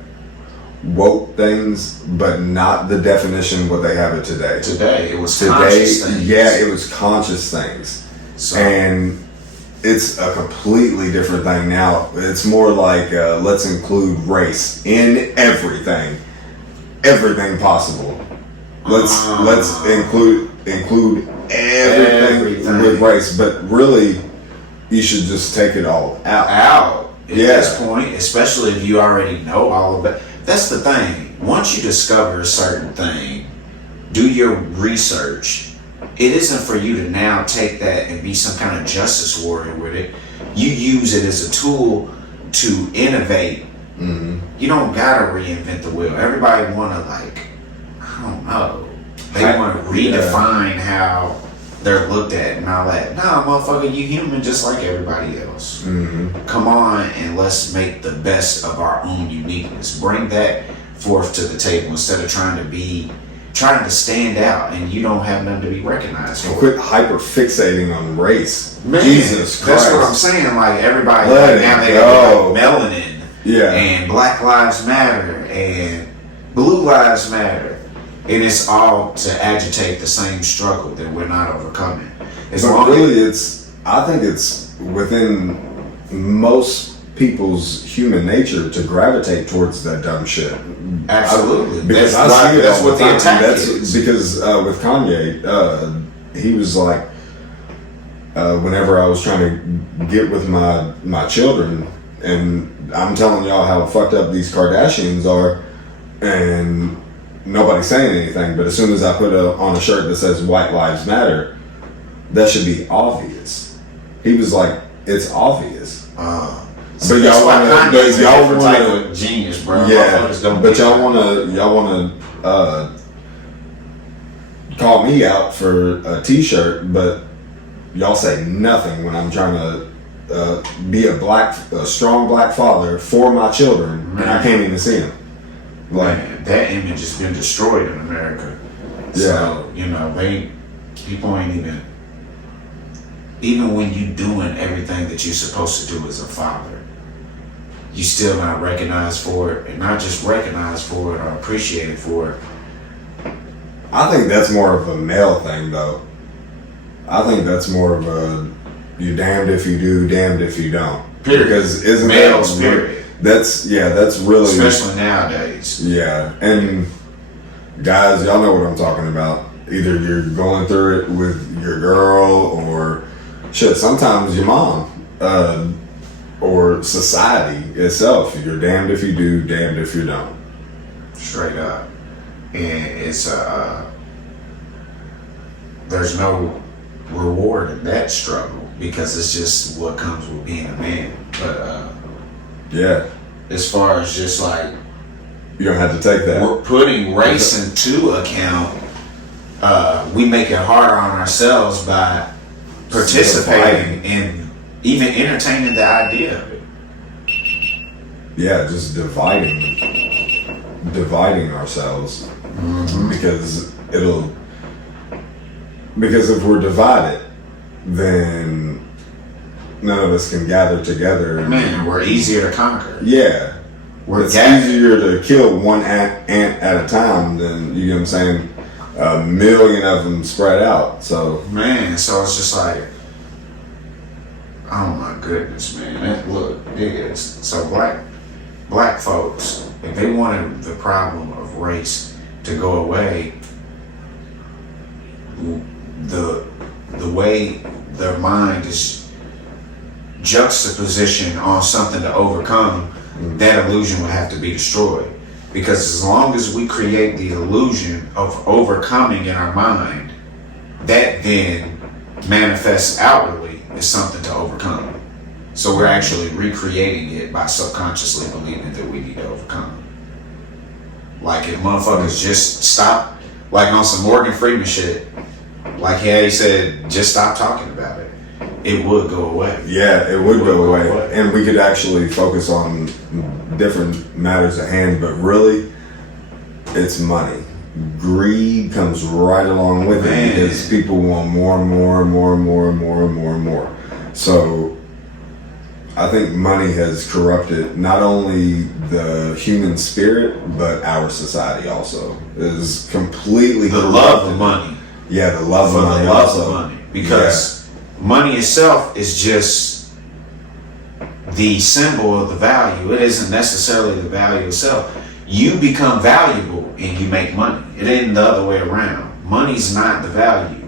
woke things, but not the definition what they have it today? Today it was conscious things. Yeah, it was conscious things, and it's a completely different thing now. It's more like let's include race in everything possible. Let's include everything with race, but really you should just take it all out at this point, especially if you already know all of it. That's the thing. Once you discover a certain thing, do your research. It isn't for you to now take that and be some kind of justice warrior with it. You use it as a tool to innovate. You don't gotta reinvent the wheel. Everybody wanna I don't know. They want to redefine how they're looked at and all that. Nah, motherfucker, you human just like everybody else. Come on and let's make the best of our own uniqueness. Bring that forth to the table instead of trying to stand out and you don't have nothing to be recognized for. Quit hyper fixating on race. Man, Jesus Christ. That's what I'm saying. Like everybody now they go. Like melanin. Yeah. And Black Lives Matter and Blue Lives Matter. And it's all to agitate the same struggle that we're not overcoming. I think it's within most people's human nature to gravitate towards that dumb shit. Absolutely. Because that's what the attack is. Because with Kanye, he was like, whenever I was trying to get with my children, and I'm telling y'all how fucked up these Kardashians are, and nobody's saying anything, but as soon as I put on a shirt that says White Lives Matter, that should be obvious. He was like, it's obvious. But y'all want to genius, bro. Yeah, but y'all want to call me out for a T-shirt, but y'all say nothing when I'm trying to be a strong black father for my children, and I can't even see them. Like that image has been destroyed in America. So, people ain't even when you doing everything that you're supposed to do as a father, you still not recognized for it, and not just recognized for it or appreciated for it. I think that's more of a male thing, though. I think that's more of a you're damned if you do, damned if you don't. Period. Because isn't males, period. That's really, especially nowadays. Yeah, and guys, y'all know what I'm talking about. Either you're going through it with your girl or shit, sometimes your mom, or society itself. You're damned if you do, damned if you don't. Straight up. And it's there's no reward in that struggle because it's just what comes with being a man. But yeah, as far as just like you don't have to take that. We're putting race into account. we make it harder on ourselves by participating and even entertaining the idea of it. Yeah, just dividing ourselves, because if we're divided, then none of us can gather together. Man, we're easier to conquer. Yeah. It's easier to kill one ant at a time than, you know what I'm saying, a million of them spread out. So man, so it's just like, oh my goodness, man. Look, it is. So black folks, if they wanted the problem of race to go away, the way their mind is juxtaposition on something to overcome, that illusion would have to be destroyed. Because as long as we create the illusion of overcoming in our mind, that then manifests outwardly as something to overcome. So we're actually recreating it by subconsciously believing that we need to overcome. Like if motherfuckers just stop, like on some Morgan Freeman shit, like he said, just stop talking about it, it would go away. Yeah, it would go away. And we could actually focus on different matters at hand, but really, it's money. Greed comes right along with it, because people want more and more and more and more and more and more and more. So I think money has corrupted not only the human spirit, but our society also. It is completely the corrupted. love of money. Yeah, the love For of money the love also. of money. Because money itself is just the symbol of the value. It isn't necessarily the value itself. You become valuable and you make money. It ain't the other way around. Money's not the value.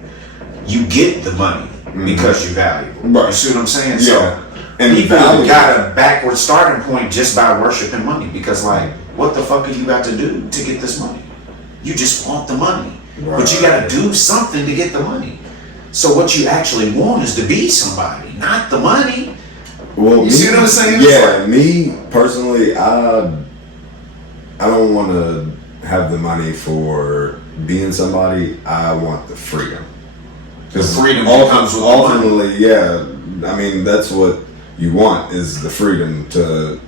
You get the money because you're valuable. Right. You see what I'm saying? Yeah. So And people value. got a backward starting point just by worshiping money, because like, what the fuck are you about to do to get this money? You just want the money. Right. But you gotta do something to get the money. So what you actually want is to be somebody, not the money. Well, You see what I'm saying? Yeah, me personally, I don't want to have the money for being somebody. I want the freedom. The freedom that comes with the money. ultimately, yeah. I mean, that's what you want, is the freedom to.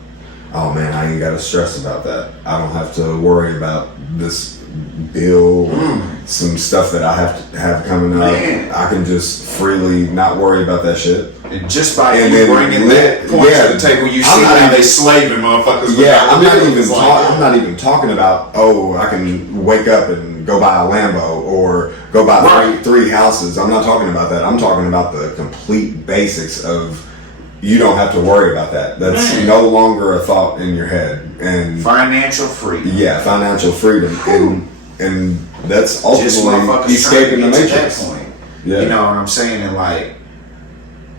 Oh man, I ain't got to stress about that. I don't have to worry about this bill, some stuff that I have to have coming up. Man. I can just freely not worry about that shit. And just by And you then bringing that point to the table, you I'm see not how even- they slaving motherfuckers. Yeah, I'm not without even like, I'm not even talking about, oh, I can wake up and go buy a Lambo or go buy Right. three houses. I'm not talking about that. I'm talking about the complete basics of, you don't have to worry about that. That's Man. no longer a thought in your head. And financial freedom. yeah, financial freedom. And that's Just ultimately motherfuckers escaping the trying to get matrix. to that point. Yeah. You know what I'm saying? And like,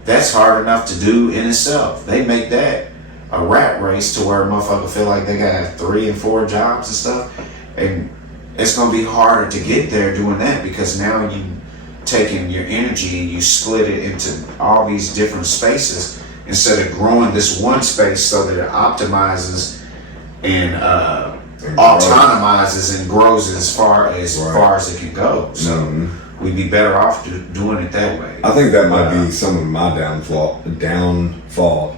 that's hard enough to do in itself. They make that a rat race to where a motherfucker feel like they gotta have 3 and 4 jobs and stuff. And it's gonna be harder to get there doing that, because now you taking your energy and you split it into all these different spaces instead of growing this one space so that it optimizes and autonomizes and grows as far as it can go. So we'd be better off doing it that way. I think that might be some of my downfall,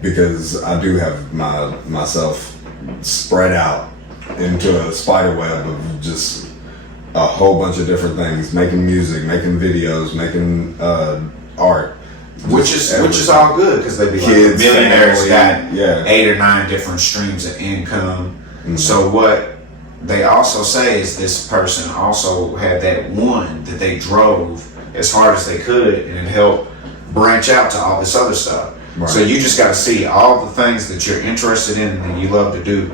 because I do have myself spread out into a spider web of just a whole bunch of different things, making music, making videos, making art. Which is all good, because they be like, Kids, millionaires family, got 8 or 9 different streams of income. So what they also say is this person also had that one that they drove as hard as they could, and it helped branch out to all this other stuff. Right. So you just got to see all the things that you're interested in and that you love to do.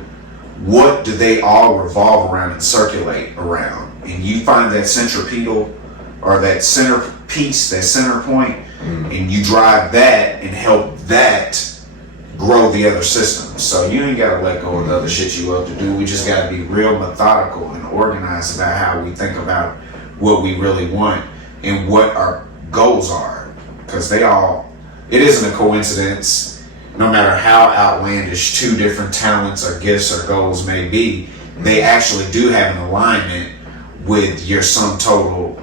What do they all revolve around and circulate around? And you find that centripetal or that centerpiece, that center point, and you drive that and help that grow the other systems. So you ain't gotta let go of the other shit you love to do. We just gotta be real methodical and organized about how we think about what we really want and what our goals are. Because it isn't a coincidence, no matter how outlandish 2 different talents or gifts or goals may be, they actually do have an alignment with your sum total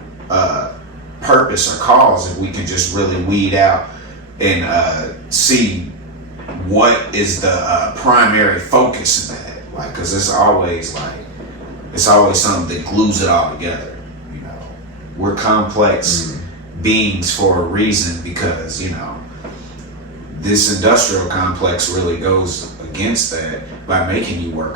purpose or cause if we can just really weed out and see what is the primary focus in that. Like, because it's always something that glues it all together. You know, we're complex beings for a reason, because, you know, this industrial complex really goes against that by making you work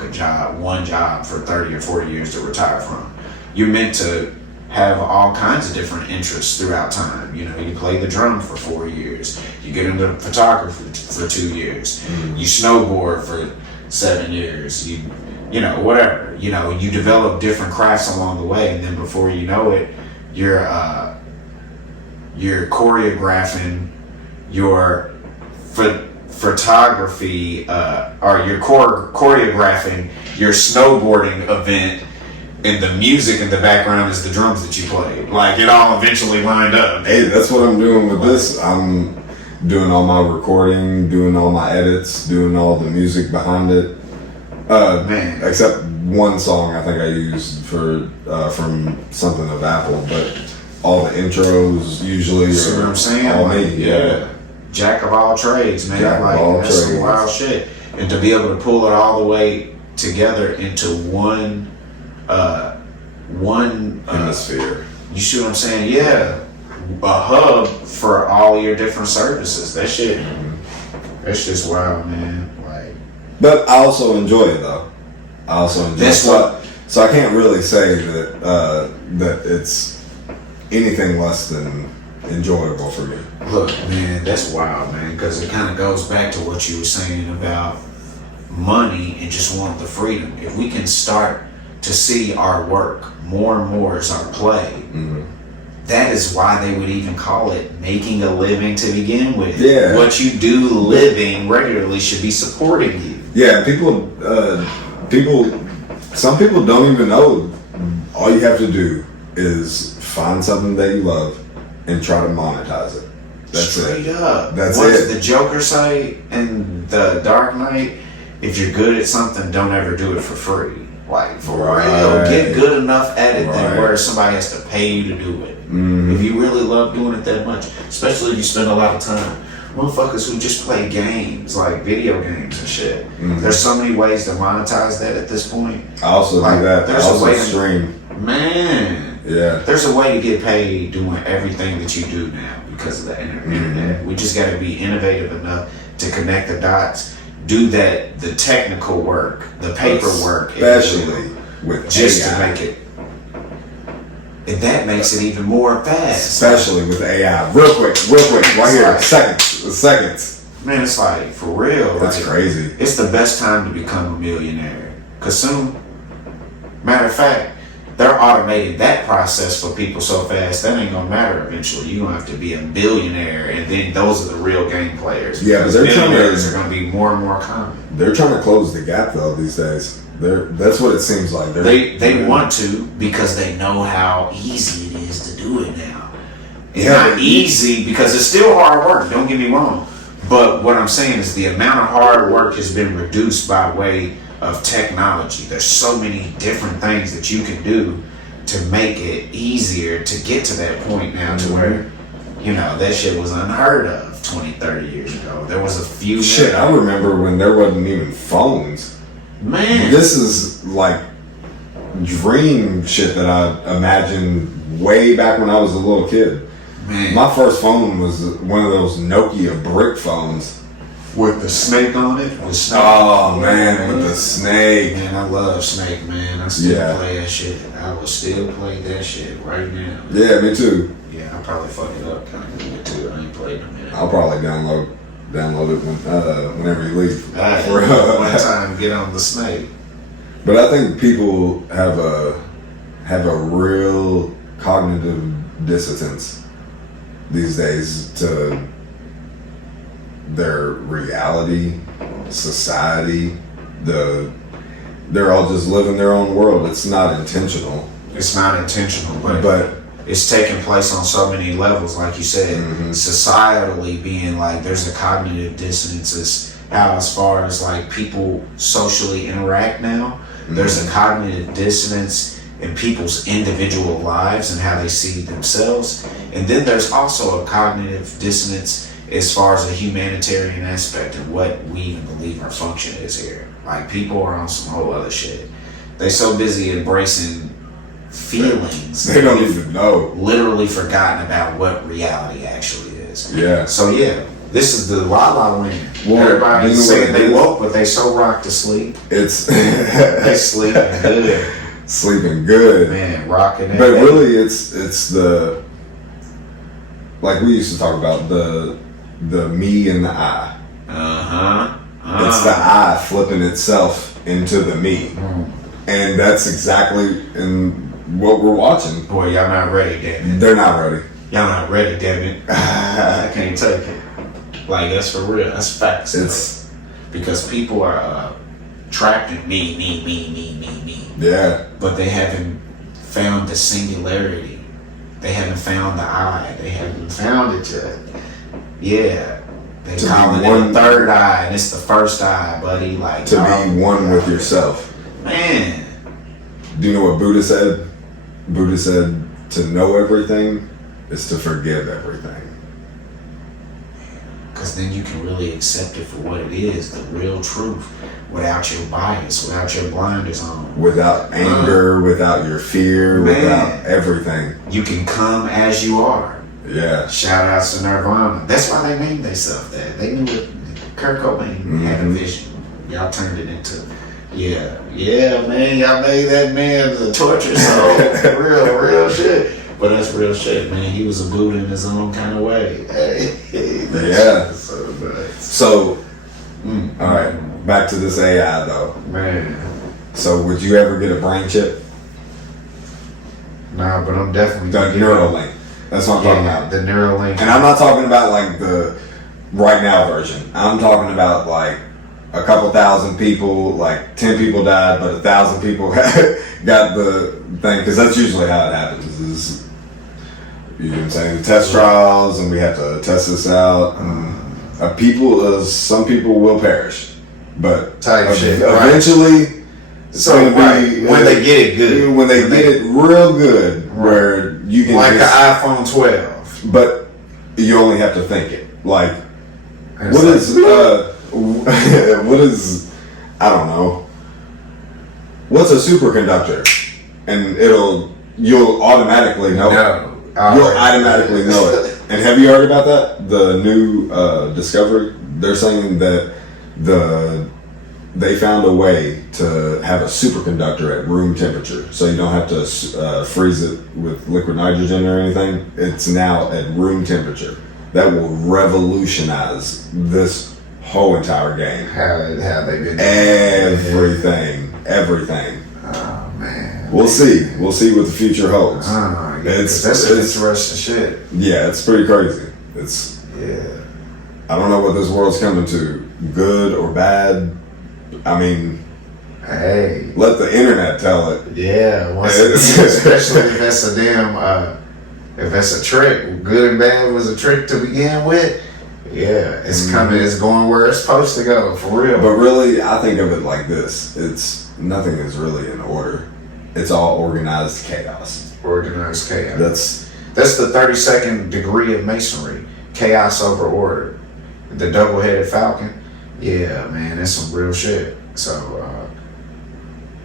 one job for 30 or 40 years to retire from. You're meant to have all kinds of different interests throughout time. You know, you play the drum for 4 years, you get into photography for 2 years, you snowboard for 7 years, you know, whatever. You know, you develop different crafts along the way, and then before you know it, you're choreographing your photography, or you're choreographing your snowboarding event, and the music in the background is the drums that you played. Like, it all eventually lined up. Hey, that's what I'm doing with this. I'm doing all my recording, doing all my edits, doing all the music behind it. Man. Except one song I think I used for from something of Apple, but all the intros usually See what I'm saying? all Like, me. Yeah. Jack of all trades, man. Jack of like, all that's some trades. wild shit. And to be able to pull it all the way together into one Hemisphere. you see what I'm saying? Yeah. A hub for all your different services. That shit, that's just wild, man. Like, But I also enjoy it though. I also enjoy That's it. what- So I can't really say that that it's anything less than enjoyable for me. look, man, that's wild, man, because it kind of goes back to what you were saying about money and just wanting the freedom. If we can start to see our work more and more as our play, that is why they would even call it making a living to begin with. Yeah. What you do living regularly should be supporting you. Yeah, some people don't even know. All you have to do is find something that you love and try to monetize it. That's Straight it. up. That's What's it. the Joker say in The Dark Knight? If you're good at something, don't ever do it for free. Like, for real. Right. Get good enough at it that Right. where somebody has to pay you to do it. If you really love doing it that much, especially if you spend a lot of time. Motherfuckers who just play games, like video games and shit. There's so many ways to monetize that at this point. I also Like, do that. I there's a also way to- stream. Man. Yeah. There's a way to get paid doing everything that you do now because of the internet. We just got to be innovative enough to connect the dots, do the technical work, the paperwork, if you Especially will, with just AI. to make it. And that makes it even more fast. Especially with AI. Real quick, right here. Right. Seconds. Man, it's like, for real. That's like, crazy. It's the best time to become a millionaire. Because soon, matter of fact, they're automating that process for people so fast, that ain't gonna matter eventually. You're gonna have to be a billionaire, and then those are the real game players. Yeah, but Because they're trying to- billionaires are gonna be more and more common. They're trying to close the gap though these days. That's what it seems like. They want to, because they know how easy it is to do it now. It's Yeah, not but- easy because it's still hard work, don't get me wrong. But what I'm saying is the amount of hard work has been reduced by way of technology. There's so many different things that you can do to make it easier to get to that point now to where, you know, that shit was unheard of 20, 30 years ago. There was a few... Shit, I remember when there wasn't even phones. Man. This is like dream shit that I imagined way back when I was a little kid. Man. My first phone was one of those Nokia brick phones. With the snake on it? With Snake. Oh man, with the snake. Man, I love Snake, man. I still Yeah. play that shit. I will still play that shit right now. Yeah, me too. Yeah, I'll probably fuck it up kind of good too. I ain't played in a minute. I'll probably download it whenever you leave. Alright, For- one time get on the Snake. But I think people have a real cognitive dissonance these days to their reality, society. They're all just living their own world. It's not intentional. It's not intentional, But it's taking place on so many levels, like you said, societally being like there's a cognitive dissonance as how as far as like people socially interact now, there's a cognitive dissonance in people's individual lives and how they see themselves. And then there's also a cognitive dissonance as far as a humanitarian aspect of what we even believe our function is here. Like, people are on some whole other shit. They so busy embracing feelings, they don't even know. Literally forgotten about what reality actually is. Yeah. So yeah, this is the La La Land. Well, Everybody's you know saying what it they is? woke, but they so rocked to sleep. It's They sleeping good, sleeping good, man, rocking it. but really, it's the, like we used to talk about, the me and the I. It's the I flipping itself into the me, and that's exactly in what we're watching. Boy, y'all not ready, damn it. They're not ready. Y'all not ready, damn it. I can't take it. Like, that's for real. That's facts. It's because people are trapped in me. yeah. But they haven't found the singularity. They haven't found the I. They haven't found it yet. Yeah. They To call be it one- the third eye, and it's the first eye, buddy. Like, To be one with yourself. Man. Do you know what Buddha said? Buddha said to know everything is to forgive everything. Because then you can really accept it for what it is, the real truth, without your bias, without your blinders on. Without anger, without your fear, Man. without everything. You can come as you are. Yeah. Shout outs to Nirvana. That's why they named themselves that. They knew it. Kurt Cobain had a vision. Y'all turned it into, yeah, man. Y'all made that man the torture soul. real shit. But that's real shit, man. He was a Buddha in his own kind of way. Yeah. So nice. So, all right, back to this AI though. Man. So, would you ever get a brain chip? Nah, but I'm definitely The gonna get Neuralink. That's what I'm talking about. the Neuralink. And I'm not talking about like the right now version. I'm talking about like a couple thousand people, like 10 people died, but 1,000 people got the thing, because that's usually how it happens. Is, you know what I'm saying? Test trials, and we have to test this out. And, some people will perish, but Type shit, right. eventually, it's So, gonna right, be when they get it good. When they get it real good, where you can like just, an iPhone 12. but you only have to think it. Like, And what it's is what is, I don't know, what's a superconductor? And you'll automatically know it. You'll automatically know it. And have you heard about that? The new discovery? They're saying that they found a way to have a superconductor at room temperature, so you don't have to freeze it with liquid nitrogen or anything. It's now at room temperature. That will revolutionize this whole entire game. How they been Everything. Oh man. We'll see what the future holds. That's interesting shit. Yeah, it's pretty crazy. Yeah. I don't know what this world's coming to, good or bad. I mean, Hey. let the internet tell it. Yeah. Especially if that's a damn if that's a trick. Good and bad was a trick to begin with. Yeah, it's coming. It's going where it's supposed to go, for real. But really, I think of it like this: nothing is really in order. It's all organized chaos. Organized chaos. That's the 32nd degree of masonry. Chaos over order. The double-headed falcon. Yeah, man, that's some real shit. So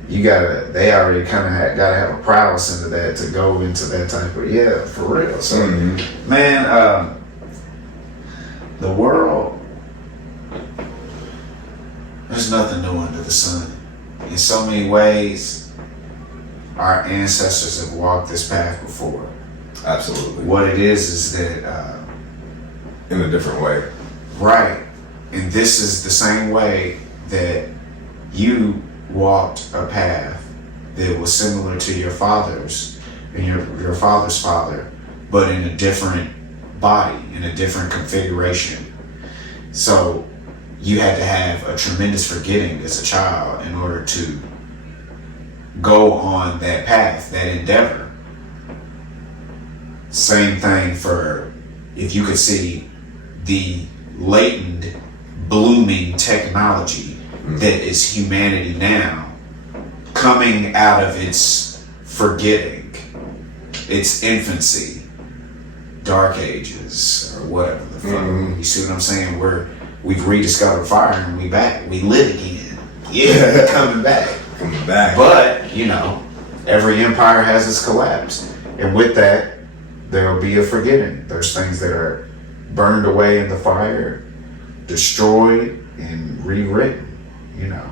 they already kind of gotta have a prowess into that to go into that type of, for real. So man, the world, there's nothing new under the sun. In so many ways, our ancestors have walked this path before. absolutely What it is that in a different way. right, and this is the same way that you walked a path that was similar to your father's and your father's father, but in a different body, in a different configuration. So you had to have a tremendous forgetting as a child in order to go on that path, that endeavor. Same thing for if you could see the latent blooming technology that is humanity now, coming out of its forgetting. It's infancy, dark ages, or whatever the fuck. You see what I'm saying? We've rediscovered fire and we back. We lit again. Yeah, we're coming back. Coming back. But, you know, every empire has its collapse. And with that, there will be a forgetting. There's things that are burned away in the fire, destroyed, and rewritten, you know.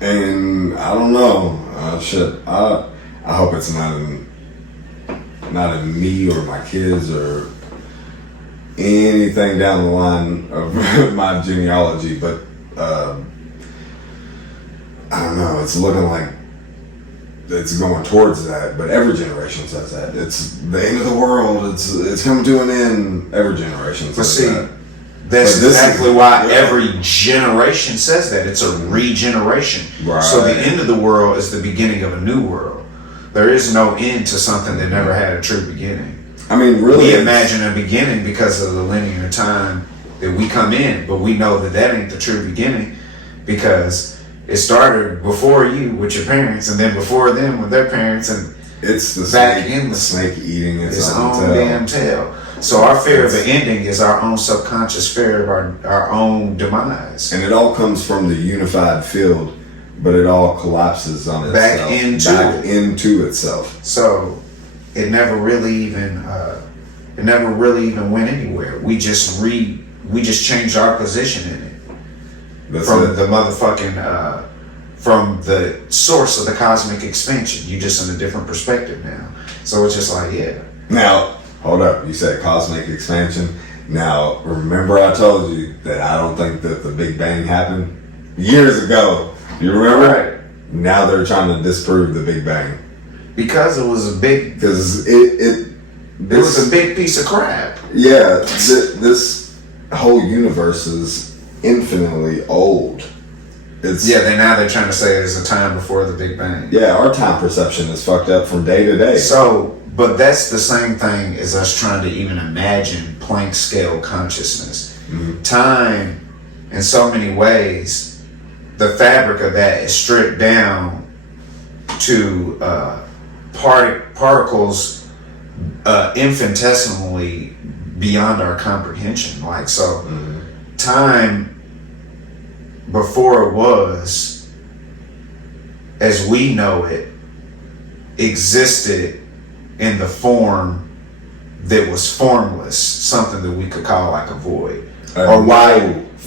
And I don't know. Shit. I hope it's not in me or my kids or anything down the line of my genealogy, but I don't know. It's looking like it's going towards that, but every generation says that. It's the end of the world. It's coming to an end. Every generation says that. That's exactly why every generation says that. It's a regeneration. Right. So the end of the world is the beginning of a new world. There is no end to something that never had a true beginning. I mean, really, we imagine a beginning because of the linear time that we come in, but we know that ain't the true beginning because it started before you with your parents, and then before them with their parents, and it's the back snake, in the snake eating its own tail. damn tail. So our fear of the ending is our own subconscious fear of our own demise. And it all comes from the unified field, but it all collapses on itself. Back into itself. So it never really even went anywhere. We just changed our position in it. The motherfucking from the source of the cosmic expansion. You just in a different perspective now. So it's just like, yeah. Now, hold up. You said cosmic expansion. Now, remember I told you that I don't think that the Big Bang happened years ago. You remember? Right. Now they're trying to disprove the Big Bang. Because it was a big... Because it was a big piece of crap. Yeah, this whole universe is infinitely old. They're trying to say there's a time before the Big Bang. Yeah, our time perception is fucked up from day to day. So, but that's the same thing as us trying to even imagine Planck scale consciousness. Mm-hmm. Time, in so many ways, the fabric of that is stripped down to particles infinitesimally beyond our comprehension. Like, so, time before it was, as we know it, existed in the form that was formless, something that we could call like a void.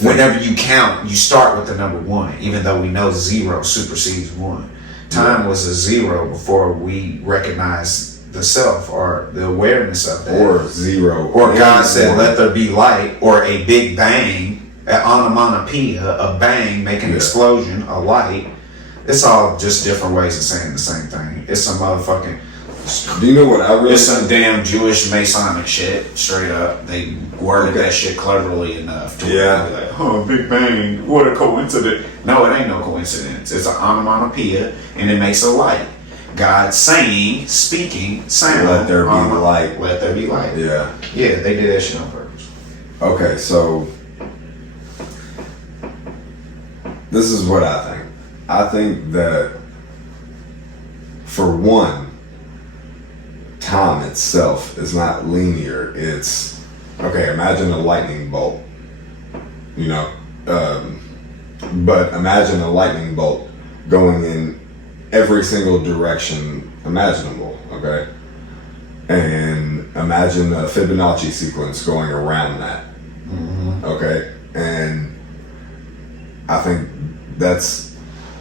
Whenever you count, you start with the number 1, even though we know 0 supersedes 1. Time was a 0 before we recognized the self or the awareness of that. Or 0. Or God said, let there be light, or a big bang, an onomatopoeia, a bang, make an explosion, a light. It's all just different ways of saying the same thing. It's some motherfucking... Do you know what I really... It's some damn Jewish Masonic shit, straight up. They worded that shit cleverly enough to be like, oh, Big Bang, what a coincidence. No, it ain't no coincidence. It's an onomatopoeia, and it makes a light. God saying, speaking, sound. Let there be light. Let there be light. Yeah. Yeah, they did that shit on purpose. Okay, so... This is what I think. I think that, for one, time itself is not linear. It's, okay, imagine a lightning bolt, you know, but imagine a lightning bolt going in every single direction imaginable, okay? And imagine a Fibonacci sequence going around that, okay? And I think that's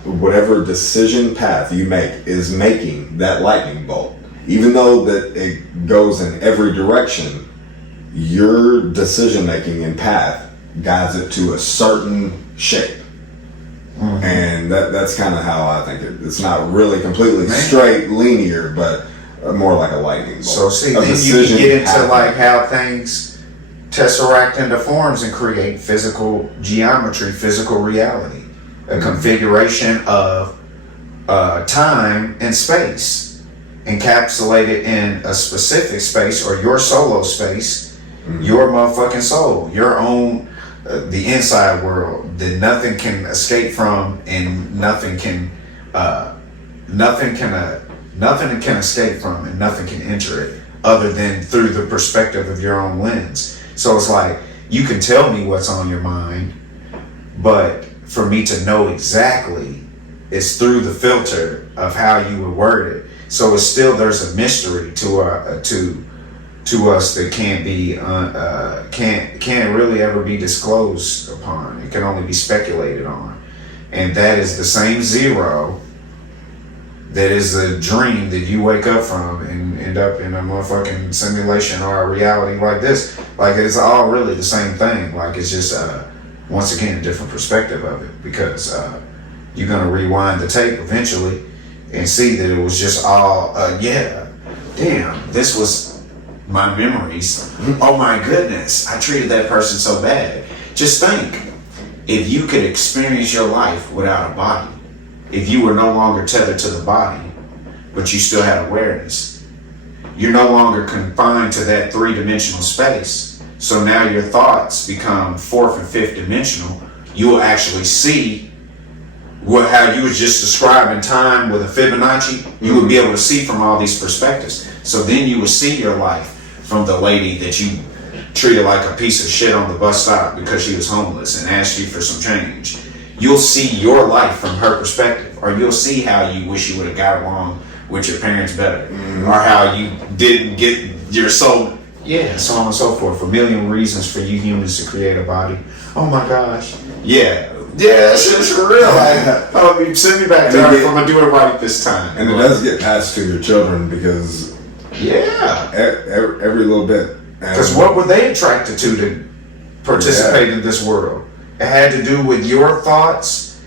whatever decision path you make is making that lightning bolt. Even though that it goes in every direction, your decision making and path guides it to a certain shape. And that's kind of how I think it. It's not really completely straight, linear, but more like a lightning bolt. So see, then you can get into like how things tesseract into forms and create physical geometry, physical reality. A configuration of time and space encapsulated in a specific space, or your solo space, your motherfucking soul, your own, the inside world that nothing can escape from, and nothing can Nothing can escape from it. Nothing can enter it other than through the perspective of your own lens. So it's like, you can tell me what's on your mind, but for me to know exactly, it's through the filter of how you would word it. So it's still, there's a mystery to us that can't be can't really ever be disclosed upon. It can only be speculated on, and that is the same zero that is a dream that you wake up from and end up in a motherfucking simulation or a reality like this. Like, it's all really the same thing. Like, it's just once again a different perspective of it, because you're gonna rewind the tape eventually and see that it was just all this was my memories. Oh my goodness, I treated that person so bad. Just think, if you could experience your life without a body, if you were no longer tethered to the body, but you still had awareness, you're no longer confined to that 3-dimensional space. So now your thoughts become 4th and 5th dimensional. You will actually see how you was just describing time with a Fibonacci. You would be able to see from all these perspectives. So then you would see your life from the lady that you treated like a piece of shit on the bus stop because she was homeless and asked you for some change. You'll see your life from her perspective, or you'll see how you wish you would have got along with your parents better, or how you didn't get your soul, so on and so forth. A million reasons for you humans to create a body. Oh my gosh. That shit's real. Send me back to her. I'm gonna do it right this time. And it does get passed to your children, because every little bit. Because what were they attracted to participate in this world? It had to do with your thoughts,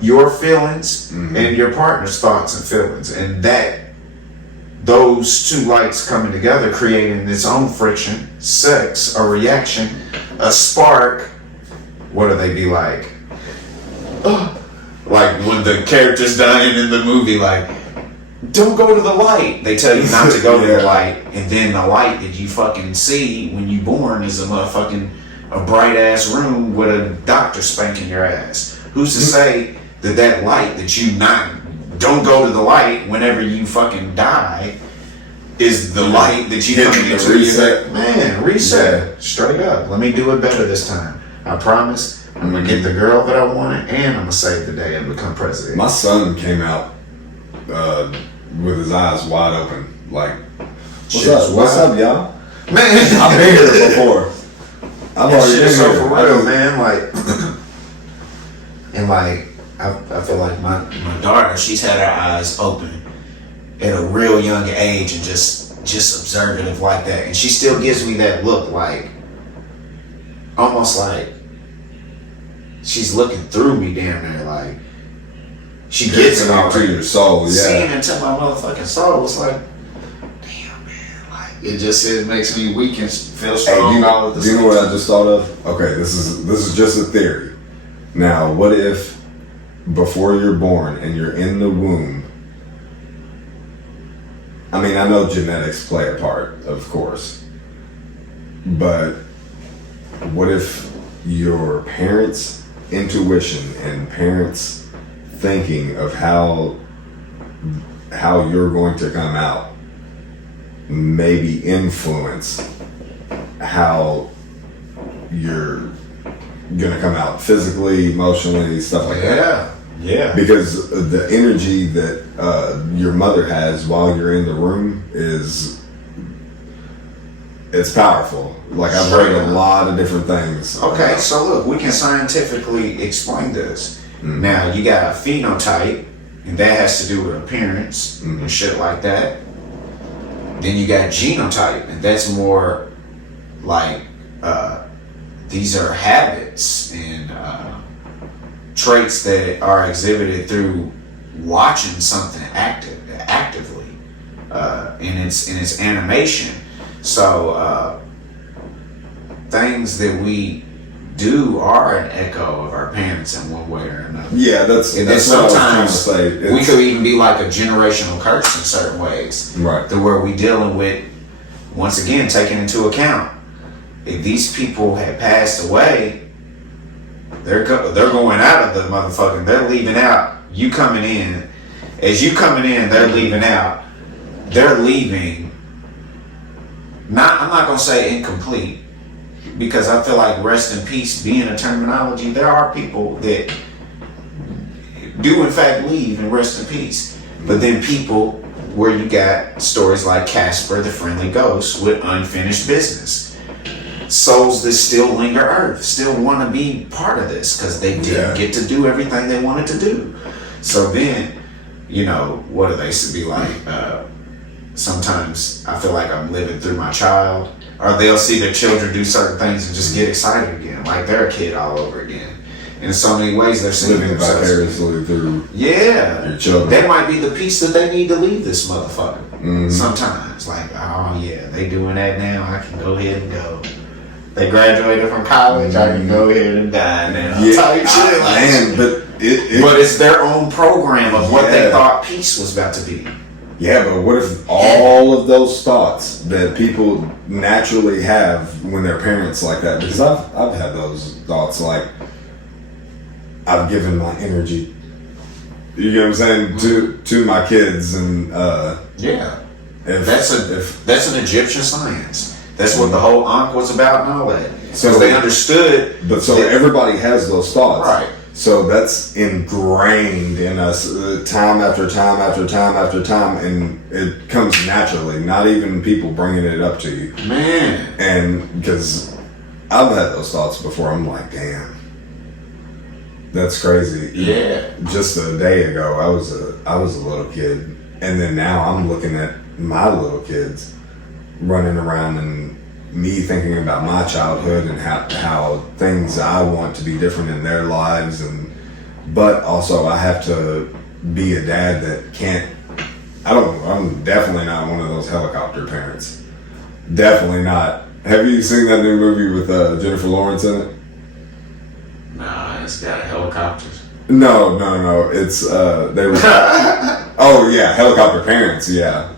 your feelings, and your partner's thoughts and feelings. And those two lights coming together, creating its own friction, sex, a reaction, a spark. What do they be like? Like when the character's dying in the movie, like, don't go to the light. They tell you not to go to the light, and then the light that you fucking see when you born is a bright ass room with a doctor spanking your ass. Who's to say that light that you don't go to the light whenever you fucking die is the light that you come into? Reset. Man, reset. Straight up. Let me do it better this time. I promise. I'm gonna get the girl that I wanted, and I'm gonna save the day and become president. My son came out with his eyes wide open, like, what's up, y'all? Man, I've been here before. I've already been so here. for real, man. Like, and like, I feel like my daughter, she's had her eyes open at a real young age, and just observative like that, and she still gives me that look, like, almost like she's looking through me, damn near, like she gets it all to your soul, seeing into my motherfucking soul. It's like, damn, man, like it makes me weak and feel strong. All of this. Do you know what I just thought of? Okay, this is just a theory. Now, what if before you're born and you're in the womb? I mean, I know genetics play a part, of course, but what if your parents' intuition and parents' thinking of how you're going to come out maybe influence how you're gonna come out physically, emotionally, stuff like that? Yeah. Because the energy that your mother has while you're in the room it's powerful. Like, I've heard a lot of different things. Okay, so look, we can scientifically explain this. Now, you got a phenotype, and that has to do with appearance and shit like that. Then you got genotype, and that's more like these are habits and traits that are exhibited through watching something actively in its animation. So things that we do are an echo of our parents in one way or another. Yeah, that's what I was trying to say. We could even be like a generational curse in certain ways, right? To where we dealing with, once again, taking into account if these people had passed away, they're going out of the motherfucking. They're leaving out. You coming in, as you coming in, they're leaving out. they're leaving. I'm not gonna say incomplete, because I feel like rest in peace being a terminology. There are people that do in fact leave and rest in peace, but then people where you got stories like Casper the Friendly Ghost with unfinished business, souls that still linger Earth, still want to be part of this because they didn't get to do everything they wanted to do. So then, what do they be like? Sometimes I feel like I'm living through my child, or they'll see their children do certain things and just get excited again, like they're a kid all over again. In so many ways, they're living vicariously through your children. That might be the piece that they need to leave this motherfucker. Sometimes, like, oh yeah, they doing that now, I can go ahead and go. They graduated from college, I can go ahead and die now. Yeah, Type shit, man, but it's their own program of what they thought peace was about to be. Yeah, but what if all of those thoughts that people naturally have when they're parents like that? Because I've had those thoughts, like, I've given my energy, you know what I'm saying, to my kids, and that's an Egyptian science. That's what the whole Ankh was about and all that. So they understood. But so everybody has those thoughts, right? So that's ingrained in us, time after time after time after time, and it comes naturally. Not even people bringing it up to you, man. And because I've had those thoughts before, I'm like, damn. That's crazy. Yeah. Just a day ago, I was a little kid, and then now I'm looking at my little kids running around, and me thinking about my childhood and how things I want to be different in their lives, but also I have to be a dad that can't. I'm definitely not one of those helicopter parents. Definitely not. Have you seen that new movie with Jennifer Lawrence in it? Nah, it's got helicopters. No. It's they were. Oh yeah, helicopter parents. Yeah,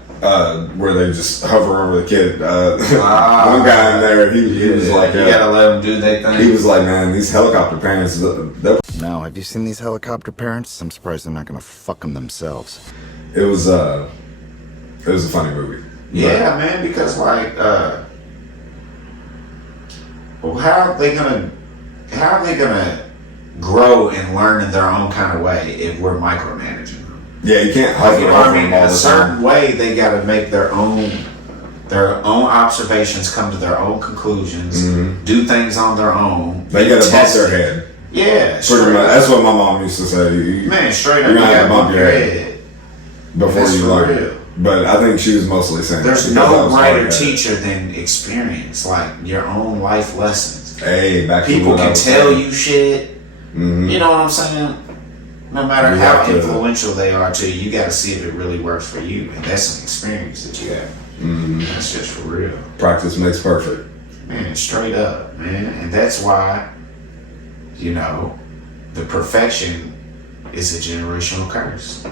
where they just hover over the kid. One guy in there, he was like, you gotta let them do their thing. He was like, man, these helicopter parents. Now, have you seen these helicopter parents? I'm surprised they're not gonna fuck them themselves. It was a funny movie. Yeah, man, because like, how are they gonna grow and learn in their own kind of way if we're micromanaging them? Yeah, you can't hover over them all the time. A certain way, they got to make their own observations, come to their own conclusions, do things on their own. They got to bump their head. Yeah, pretty much. That's what my mom used to say. Man, straight up, you got to bump your head before you learn it. But I think she was mostly saying there's no greater teacher than experience, like your own life lessons. Hey, people can tell you shit. You know what I'm saying? No matter how influential they are to you, you got to see if it really works for you, and that's an experience that you have. That's just for real. Practice makes perfect. Man, straight up, man, and that's why, the perfection is a generational curse.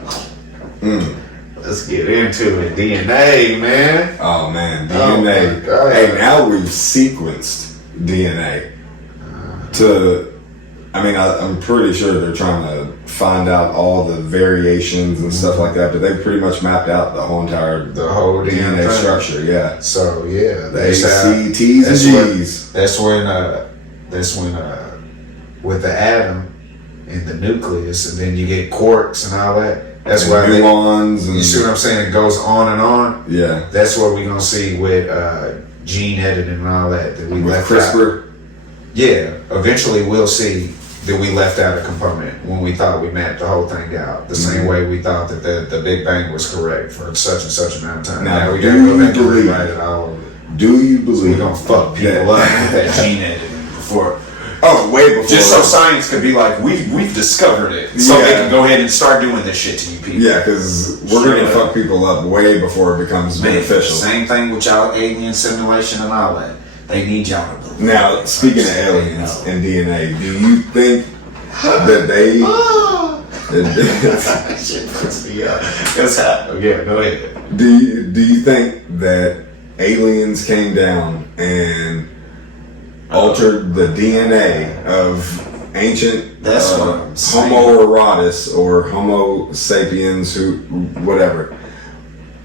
Let's get into it. DNA, man. Oh man, DNA. Oh, hey, now we've sequenced DNA I'm pretty sure they're trying to find out all the variations and stuff like that, but they've pretty much mapped out the whole DNA structure. Yeah. So yeah, the A, C, T's, and G's. That's when with the atom and the nucleus, and then you get quarks and all that. That's why muons. You see what I'm saying? It goes on and on. Yeah. That's what we're gonna see with gene editing and all that we with left CRISPR. out. Yeah. Eventually, we'll see that we left out a component when we thought we mapped the whole thing out. The same way we thought that the Big Bang was correct for such and such amount of time. Now we gotta go back and rewrite it all over. Do you believe we're gonna fuck people up with that gene editing before? Oh, way before. Just so science could be like, we've discovered it, so they can go ahead and start doing this shit to you people. Yeah, because we're gonna fuck people up way before it becomes beneficial. Same thing with y'all alien simulation and all that. They need y'all to believe. Now, speaking of aliens and DNA, do you think that they? Shit puts me up. That's happening. Yeah, go ahead. Do you think that aliens came down and altered the DNA of ancient Homo erectus or Homo sapiens, whatever?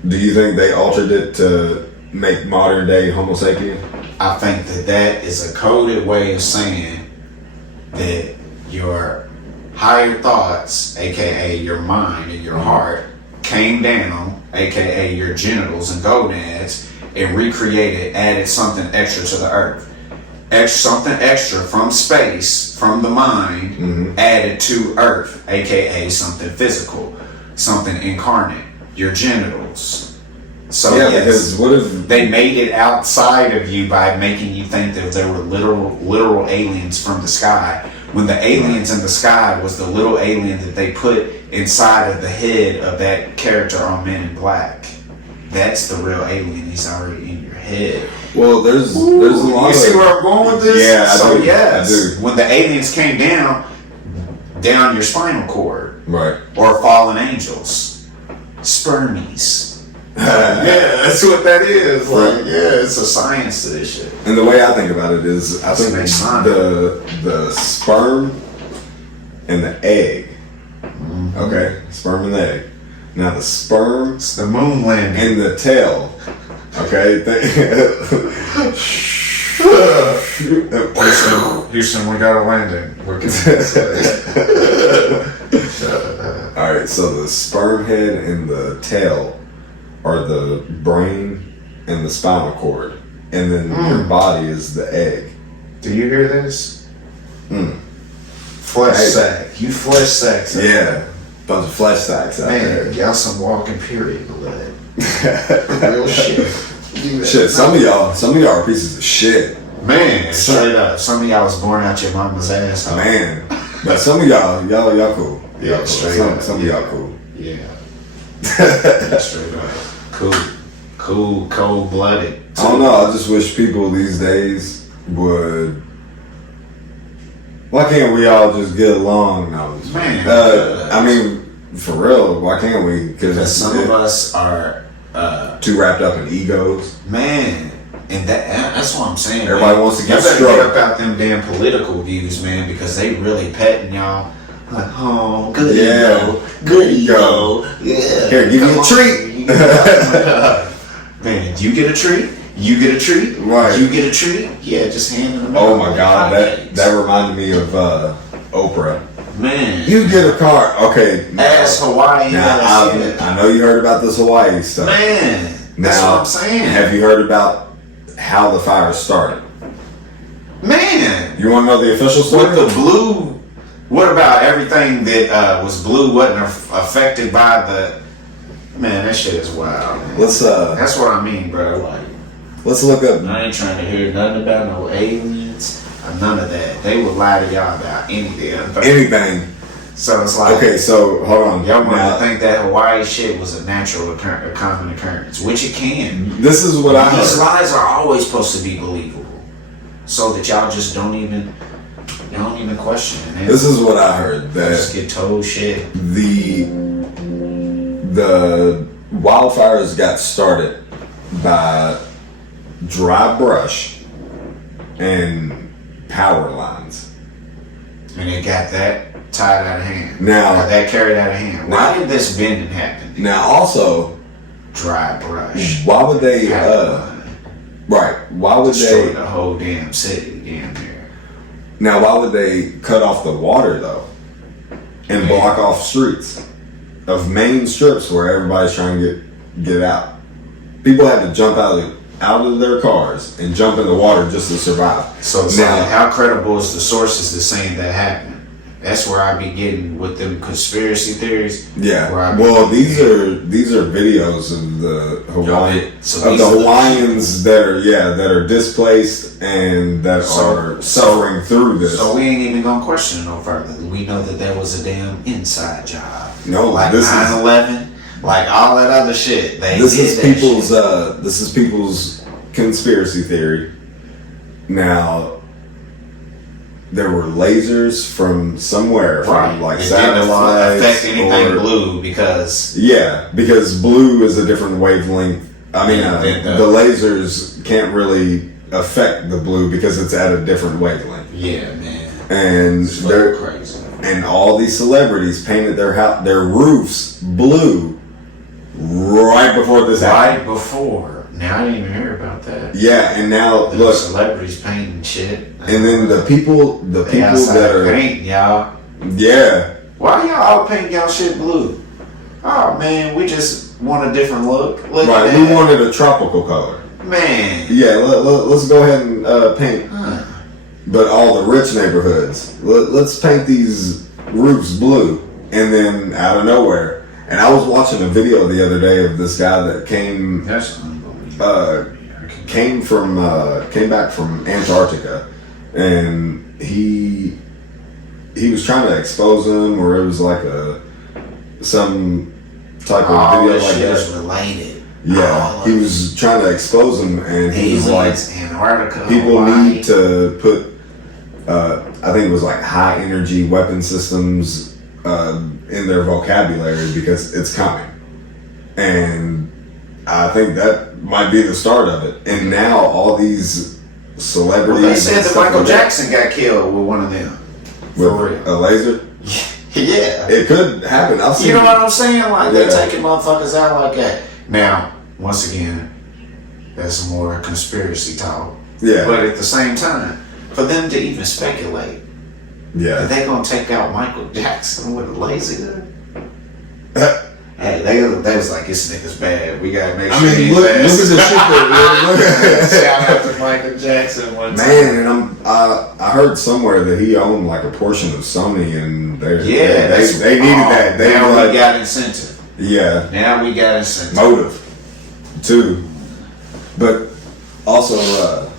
Do you think they altered it to make modern day Homo sapien? I think that is a coded way of saying that your higher thoughts, aka your mind and your heart, came down, aka your genitals and gonads, and recreated, added something extra to the earth. Something extra from space, from the mind, added to earth, aka something physical, something incarnate, your genitals. So Yeah, yes, because what if they made it outside of you by making you think that there were literal aliens from the sky, when the aliens in the sky was the little alien that they put inside of the head of that character on Men in Black. That's the real alien. He's already in your head. Well, there's a lot. You see where I'm going with this? Yeah, so I do. yes, I do. when the aliens came down your spinal cord, Right. or fallen angels, spermies. Yeah, That's what that is. Right. Like, yeah, it's a science to this shit. And the way I think about it is, I think That's nice. the sperm and the egg. Okay, sperm and the egg. Now the sperm It's the moon landing. and the tail. Okay. Houston, we got a landing. We're All right. So the sperm head and the tail are the brain and the spinal cord, and then your body is the egg. Do you hear this? Mm. Flesh Hey. sack. You flesh sacks. Yeah, bunch of flesh sacks out Man, there. y'all some walking period blood. Real shit. Shit, some of y'all are pieces of shit, Man, straight up. Some of y'all was born out your mama's ass. man. But some of y'all cool. Yeah, Y'all straight cool. up. Some of y'all cool. Yeah. Yeah, straight up. Cool, cold-blooded. I don't know. I just wish people these days would. Why can't we all just get along? No, Man, I mean, for real. Why can't we? Because some of us are, too wrapped up in egos. man, and that's what I'm saying. Everybody man. wants to get Y'all better struck. get up out them damn political views, man, because they really petting y'all. Like, oh, good Yeah. ego, good ego. Yeah. Here, give me a Come treat. on. Man, you get a treat. You get a treat. Right. You get a treat. Yeah, just hand them. Oh out my like god, hotcakes. that reminded me of Oprah. Man. You get a car, okay? Ass Hawaii. Now I know you heard about this Hawaii stuff. Man, that's Now, what I'm saying. Have you heard about how the fire started? Man, You want to know the official story? with the blue. What about everything that was blue wasn't affected by the? Man, that shit is wild. Man. Let's That's what I mean, bro. Like, look up. I ain't trying to hear nothing about no aliens or none of that. They will lie to y'all about any damn thing. Anything. So it's like, Okay, so hold on. y'all want Now, to think that Hawaii shit was a natural a common occurrence, which it can. this is what I These heard. lies are always supposed to be believable, so that y'all just don't even question it. This is what I heard, Y'all just that get told shit. the wildfires got started by dry brush and power lines. And it got that tied out of hand. Now- Got that carried out of hand. Why did this bending happen? Now, also, Dry brush. why would they? Power line. Right. Why would Destroyed they? the whole damn city, damn near. Now, why would they cut off the water though, and block off streets of main strips where everybody's trying to get out? People had to jump out of their cars and jump in the water just to survive. So it's Now- like, how credible is the sources that saying that happened? That's where I be getting with them conspiracy theories. Yeah. Where I be Well, getting- these are videos of the Hawaiian So of these the are the- Hawaiians that are displaced and that are suffering through this. So we ain't even gonna question it no further. We know that there was a damn inside job. No, Like this is 9/11, like all that other shit. They this did is that people's shit. this is people's conspiracy theory. Now, there were lasers from somewhere, from like It didn't satellites affect anything or blue because yeah, because blue is a different wavelength. I mean, the lasers can't really affect the blue because it's at a different wavelength. yeah, man, And it's they're fucking crazy. and all these celebrities painted their roofs blue right before this Right happened. before. Now I didn't even hear about that. Yeah, and now The look, celebrities painting shit. and then the people They outside that are paint, y'all. yeah, Why y'all all paint y'all shit blue? Oh man, we just want a different look. Look right. at We that. wanted a tropical color. Man. Yeah, let's go ahead and paint. Huh. But all the rich neighborhoods, let's paint these roofs blue, and then out of nowhere. And I was watching a video the other day of this guy that came That's unbelievable. came back from Antarctica, and he was trying to expose them, or it was like some type of All video this like shit that. is related. Yeah, All he of was trying to expose them, and he was like, aliens, Antarctica, people Hawaii. need to put, I think it was like high energy weapon systems in their vocabulary because it's coming. And I think that might be the start of it. And now all these celebrities. Well, they said and that stuff Michael like that Jackson got killed with one of them. For with real. a laser. Yeah. It could happen. I've seen You know what I'm saying? Like, Yeah. they taking motherfuckers out like that. Now, once again, that's more conspiracy talk. Yeah. But at the same time, for them to even speculate Yeah. that they gonna take out Michael Jackson with a laser gun, hey, they was like, this nigga's bad. We gotta make I sure mean, he's look bad. at the shit that. Shout out to Michael Jackson one time. Man, and I heard somewhere that he owned like a portion of Sony, and they needed that. They now were we like, got incentive. yeah, Now we got incentive. motive too. But also,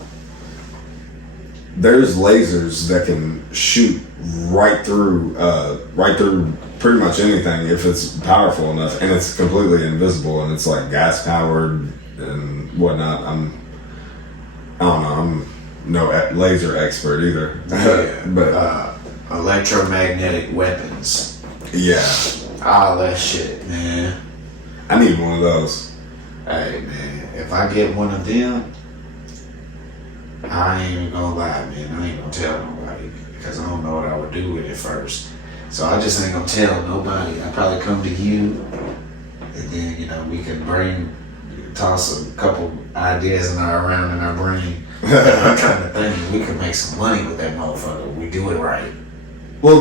there's lasers that can shoot right through pretty much anything if it's powerful enough, and it's completely invisible, and it's like gas powered and whatnot. I don't know. I'm no laser expert either. Yeah. But Electromagnetic weapons. yeah, All that shit, man. I need one of those. Hey, man, if I get one of them, I ain't even gonna lie, man. I ain't gonna tell nobody because I don't know what I would do with it first. So I just ain't gonna tell nobody. I probably come to you, and then we can toss a couple ideas around in our brain. I'm trying to think we could make some money with that motherfucker. We do it right. Well,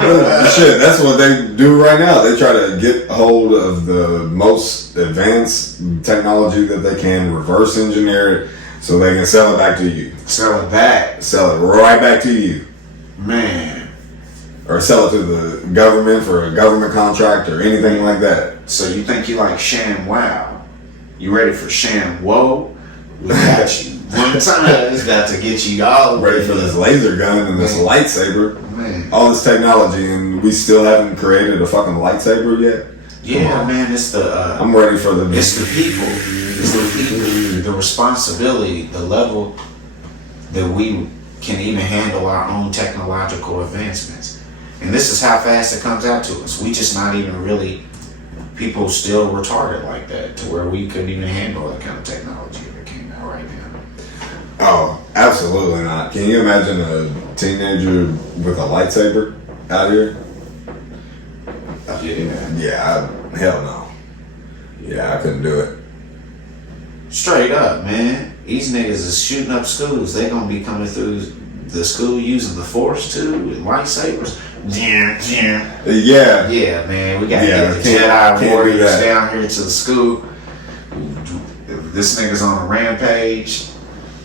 shit, that's what they do right now. They try to get hold of the most advanced technology that they can, reverse engineer it, so they can sell it back to you. Sell it back, Sell it right back to you. man. Or sell it to the government for a government contract or anything like that. So you think you like Sham Wow? You ready for Sham Whoa? We got you. One time it's got to get you all the way Ready for this laser gun and this Man. lightsaber. Man. All this technology, and we still haven't created a fucking lightsaber yet. Yeah, man, it's the I'm ready for the. it's the people. It's the people, the responsibility, the level that we can even handle our own technological advancements. And this is how fast it comes out to us. We just not even really, people still retarded like that to where we couldn't even handle that kind of technology if it came out right now. Oh, absolutely not. Can you imagine a teenager with a lightsaber out here? Yeah. Yeah, hell no. Yeah, I couldn't do it. Straight up, man. These niggas is shooting up schools. They gonna be coming through the school using the force too and lightsabers. Yeah, Yeah. man. We gotta Yeah, get the can't Jedi do warriors that. down here to the school. This nigga's on a rampage.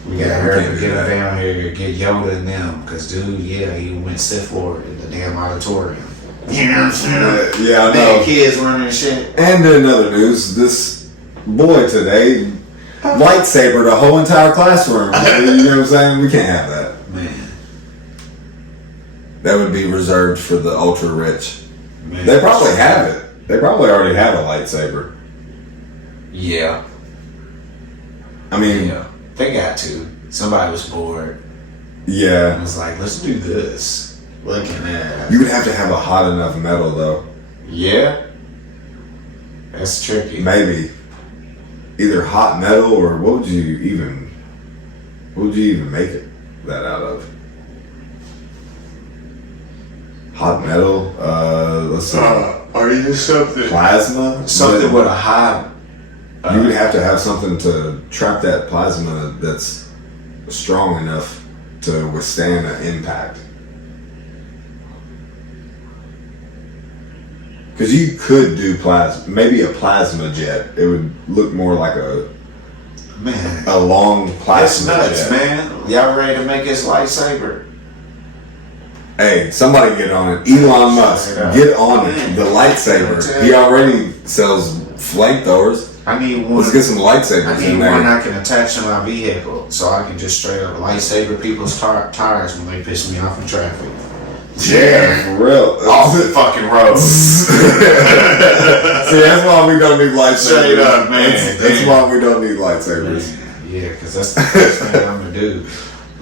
We gotta Yeah, we hurry can't and do get him that. down here, get Yoda and them. Cause dude, yeah, he went Sith Lord in the damn auditorium. You know what I'm saying? Yeah, I Man, know. kids running shit. And in other news, this boy today lightsabered a whole entire classroom. You know what I'm saying? We can't have that. Man, That would be reserved for the ultra rich. man. They probably have it. They probably already have a lightsaber. Yeah. I mean, Yeah, they got to. Somebody was bored yeah. and was like, let's do this. Looking at You would have to have a hot enough metal, though. yeah, that's tricky. Maybe either hot metal or what would you even make it that out of? Hot metal. Let's see. Are you something? Plasma. Something But- with a high You would have to have something to trap that plasma that's strong enough to withstand an impact. Because you could do maybe a plasma jet. It would look more like a long That's plasma nuts, jet. man. Y'all ready to make his lightsaber? Hey, somebody get on it. Elon Musk, get on it. The lightsaber. He already sells flamethrowers. I need one. Let's get some lightsabers I need in there. one I can attach to my vehicle so I can just straight up lightsaber people's tires when they piss me off in traffic. Yeah, for real. Off the fucking road. See, that's why we don't need lightsabers. Straight up, man. That's why we don't need lightsabers. Yeah, because that's the first thing I'm gonna do.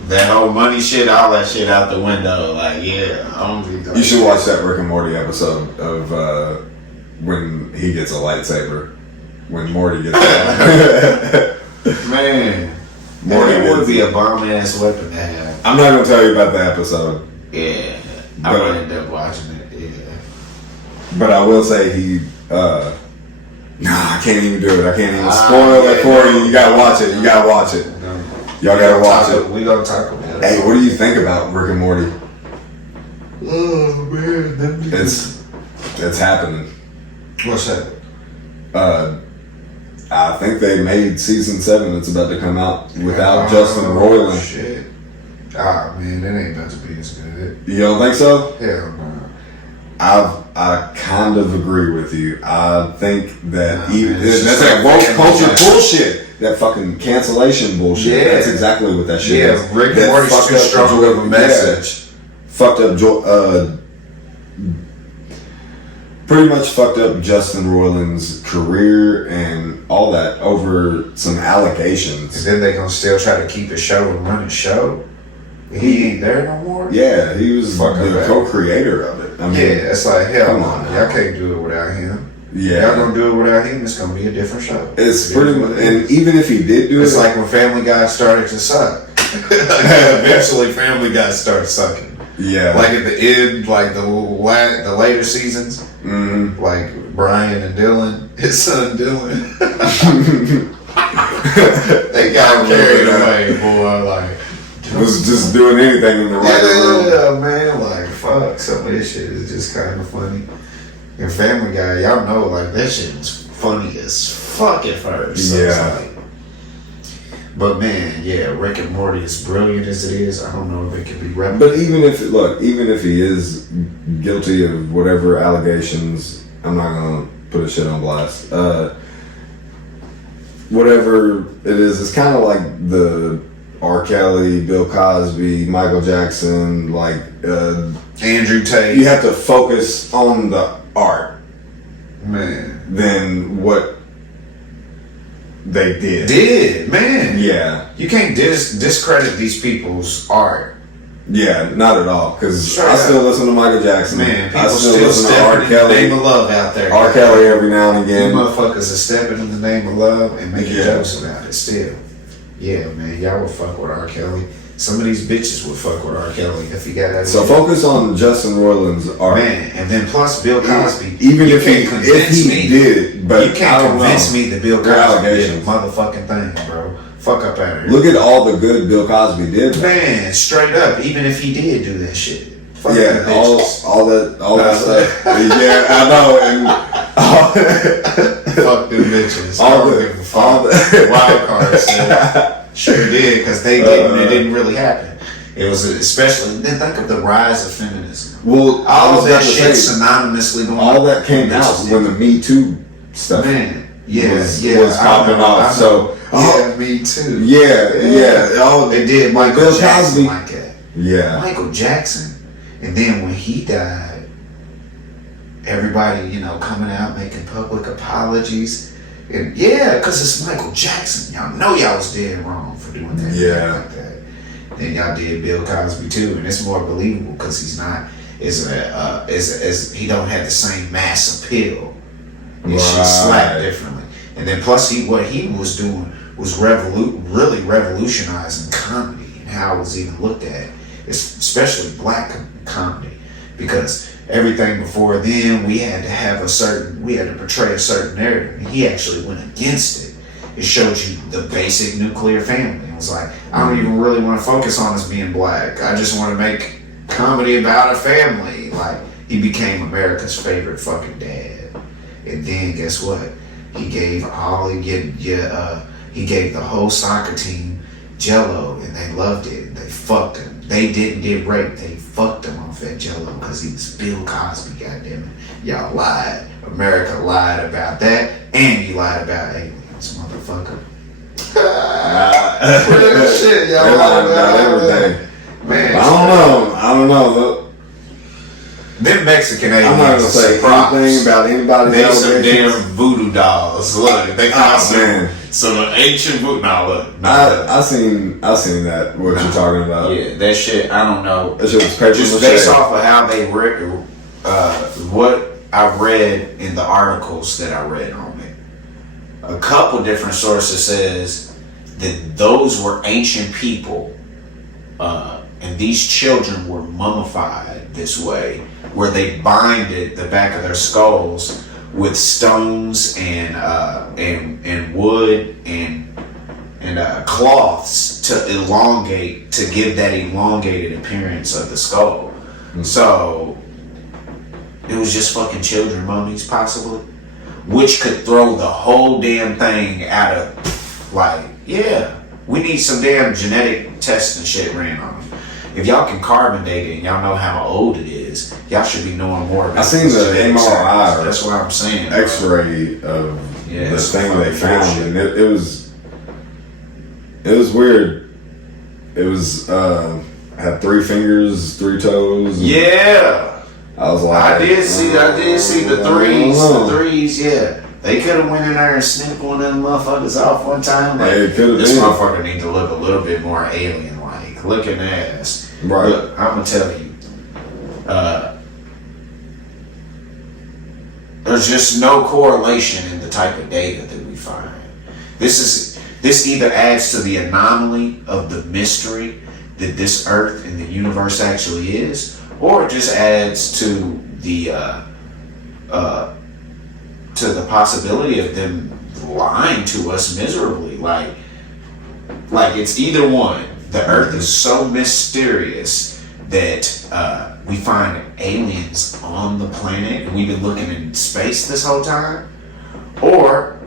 That whole money shit, all that shit out the window. Like, yeah, I'm gonna be. You should watch that Rick and Morty episode of when he gets a lightsaber. When Morty gets a Man, Morty it would is- be a bomb ass weapon to have. I'm not gonna tell you about the episode, Yeah, I But- would end up watching it. Yeah. but I will say he. Nah, I can't even do it. I can't even spoil it for you. You gotta watch it. You gotta watch it. Y'all gotta watch it. We gonna talk about it. Hey, what do you think about Rick and Morty? Oh man, It's happening. what's that? I think they made season 7. It's about to come out without Oh, Justin Roiland. Shit. Ah man, that ain't about to be as good. You don't think so? Hell no. I kind of agree with you. I think that Nah, even man, it's that's just that like woke fucking culture like- bullshit. That fucking cancellation bullshit. Yeah. That's exactly what that shit is. Yeah, Rick and That Morty's fucked too up strong Joel- of a message. Fucked up pretty much fucked up Justin Roiland's career and all that over some allegations. And then they gonna still try to keep the show and run the show. He ain't there no more. Yeah, he was Fuck the that. co-creator of it. I mean, Yeah, it's like hell Come no. on now. Y'all can't do it without him. yeah. Y'all gonna do it without him, it's gonna be a different show. It's pretty much, and even if he did do It's it, like when Family Guy started to suck. Eventually, Family Guy started sucking. yeah, Like at the end, like the later seasons, like Brian and Dylan, his son Dylan, they got carried away, boy. Like was just doing anything in the writer room. yeah, man. Like fuck, some of this shit is just kind of funny. And Family Guy, y'all know, like that shit was funny as fuck at first. So it's Yeah. like, but man, yeah, Rick and Morty, as brilliant as it is, I don't know if it can be replicated. But even if he is guilty of whatever allegations, I'm not gonna put his shit on blast. Whatever it is, it's kind of like the R. Kelly, Bill Cosby, Michael Jackson, like Andrew Tate, you have to focus on the art man, than what they did. man. Yeah, You can't discredit these people's art. yeah, not at all. Because Straight I still up. listen to Michael Jackson. Man, people I still still listen to stepping R. in the Kelly. name of love out there. R. Kelly every now and You again. motherfuckers are stepping in the name of love and making Yeah. jokes about it still. Yeah, man, y'all would fuck with R. Kelly. Some of these bitches would fuck with R. Kelly if he got that. So focus on Justin Roiland's art. Man, and then plus Bill Cosby. Even you if can't he convince me. did, but You I can't don't convince know. me that Bill They're Cosby did a allegations. motherfucking thing, bro. Fuck up out of here. Look at all the good Bill Cosby did. Man, straight up, even if he did do that shit. Fuck Yeah, them all bitches. that stuff. Yeah, I know. And Fuck them bitches. All I don't the- give a fuck. all the- Wild card said, sure did, because they didn't. It didn't really happen. It was especially. Then think of the rise of feminism. well, I All was that about to shit say, synonymously going. all that came out Bitches when the Me Too stuff man. Yeah, was I popping know, I off. know. So, Yeah, me too. yeah. Oh, They did Michael Bill Jackson Cosby. like that. Yeah, Michael Jackson, and then when he died, everybody, coming out making public apologies, and yeah, because it's Michael Jackson. Y'all know y'all was dead wrong for doing that. Yeah. Like that. Then y'all did Bill Cosby too, and it's more believable because he's not is he don't have the same mass appeal. His shit slapped differently, and then plus what he was doing was really revolutionizing comedy and how it was even looked at, especially black comedy, because everything before then we had to portray a certain narrative, and he actually went against it it showed you the basic nuclear family. It was like, I don't even really want to focus on us being black. I just want to make comedy about a family. Like, he became America's favorite fucking dad. And then guess what? He gave he gave the whole soccer team Jello, and they loved it. And they fucked him. They didn't get raped. They fucked him off that Jello because he was Bill Cosby. Goddamn it, y'all lied. America lied about that, and you lied about aliens, motherfucker. Real shit, y'all lied about everything. Man, I don't know. Them Mexican aliens. I'm not gonna say anything about anybody's They some allegations. damn voodoo dolls. Look, they got some ancient voodoo. Nah, look. I seen that. What you're talking about? Yeah, that shit. I don't know. That shit was paper Just mache. based off of how they read, what I read in the articles that I read on it. A couple different sources says that those were ancient people, and these children were mummified this way, where they binded the back of their skulls with stones and wood and cloths to give that elongated appearance of the skull. Mm-hmm. So it was just fucking children mummies, possibly, which could throw the whole damn thing out of, like, yeah, we need some damn genetic tests and shit ran on them. If y'all can carbon date it and y'all know how old it is, y'all should be knowing more about I seen the MRI. That's what I'm saying. X-ray of the thing they found, bullshit. and it was weird. It was had 3 fingers, 3 toes. Yeah. I was like, I did see the threes. The threes, yeah. They could have went in there and snipped one of them motherfuckers off one time. Like, it could have this been. motherfucker need to look a little bit more alien-like. Looking ass. Right. Look, I'm gonna tell you. There's just no correlation in the type of data that we find. This either adds to the anomaly of the mystery that this Earth and the universe actually is, or it just adds to the possibility of them lying to us miserably. Like it's either one. The Earth is so mysterious that we find aliens on the planet and we've been looking in space this whole time, or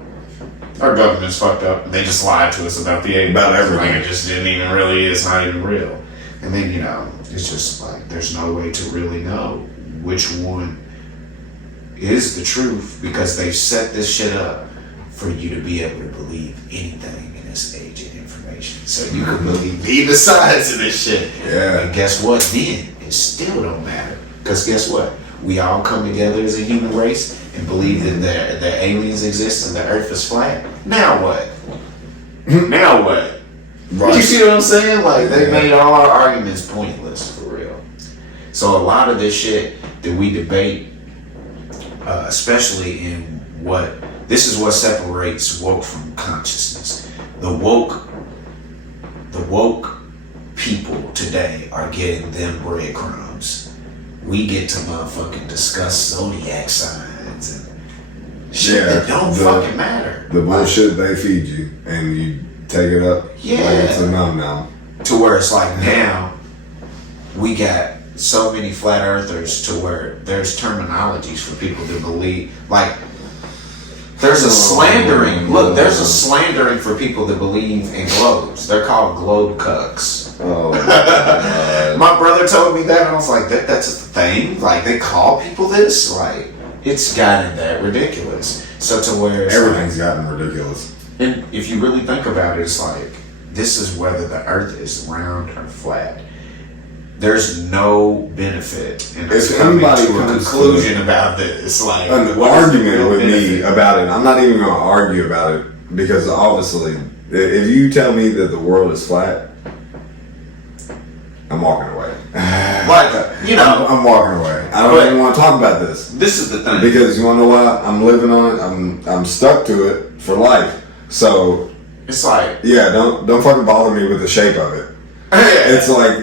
our government's fucked up and they just lied to us about the aliens. About everything. Like, it just didn't even really, it's not even real. And then, it's just like there's no way to really know which one is the truth, because they've set this shit up for you to be able to believe anything in this age of information. So you can believe either sides of this shit. Yeah. And guess what? Then it still don't matter. Because guess what? We all come together as a human race and believe that the aliens exist and the Earth is flat. Now what? Now what? Right. You see what I'm saying? Like, they made all our arguments pointless, for real. So a lot of this shit that we debate, especially in this is what separates woke from consciousness. The woke people today are getting them breadcrumbs. We get to motherfucking discuss zodiac signs and shit that don't fucking matter. The bullshit they feed you, and you take it up like it's a numb. To where it's like now we got so many flat earthers to where there's terminologies for people to believe. Like, there's a slandering. Look, there's a slandering for people that believe in globes. They're called globe cucks. Oh, my God. My brother told me that, and I was like, that's a thing? Like, they call people this? Like, it's gotten that ridiculous. So to where it's Everything's gotten ridiculous. and if you really think about it, it's like, this is whether the Earth is round or flat. There's no benefit in us coming to a conclusion about this. Like, an argument with me about it, I'm not even going to argue about it, because obviously, if you tell me that the world is flat, I'm walking away. Like, I'm walking away. I don't even want to talk about this. This is the thing. Because you want to know what? I'm living on it. I'm stuck to it for life. So it's like, yeah, don't fucking bother me with the shape of it. It's like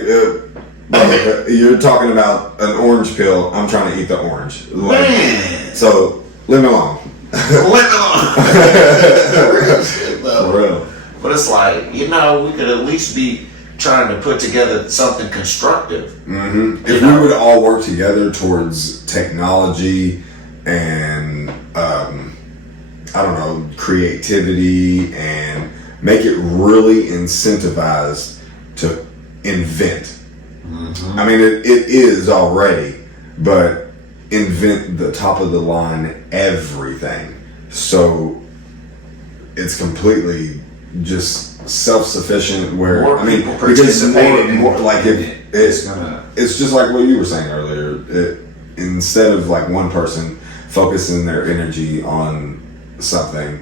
you're talking about an orange peel. I'm trying to eat the orange. Like, so leave me alone. Leave me alone. it's like, we could at least be trying to put together something constructive. Mm-hmm. If we would all work together towards technology and creativity, and make it really incentivized to invent. Mm-hmm. I mean, it is already, but invent the top of the line everything. So it's completely just self-sufficient, where more people participate in more like it's just like what you were saying earlier. Instead of like one person focusing their energy on something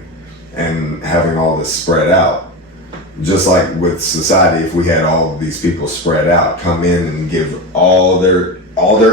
and having all this spread out, just like with society, if we had all of these people spread out come in and give all their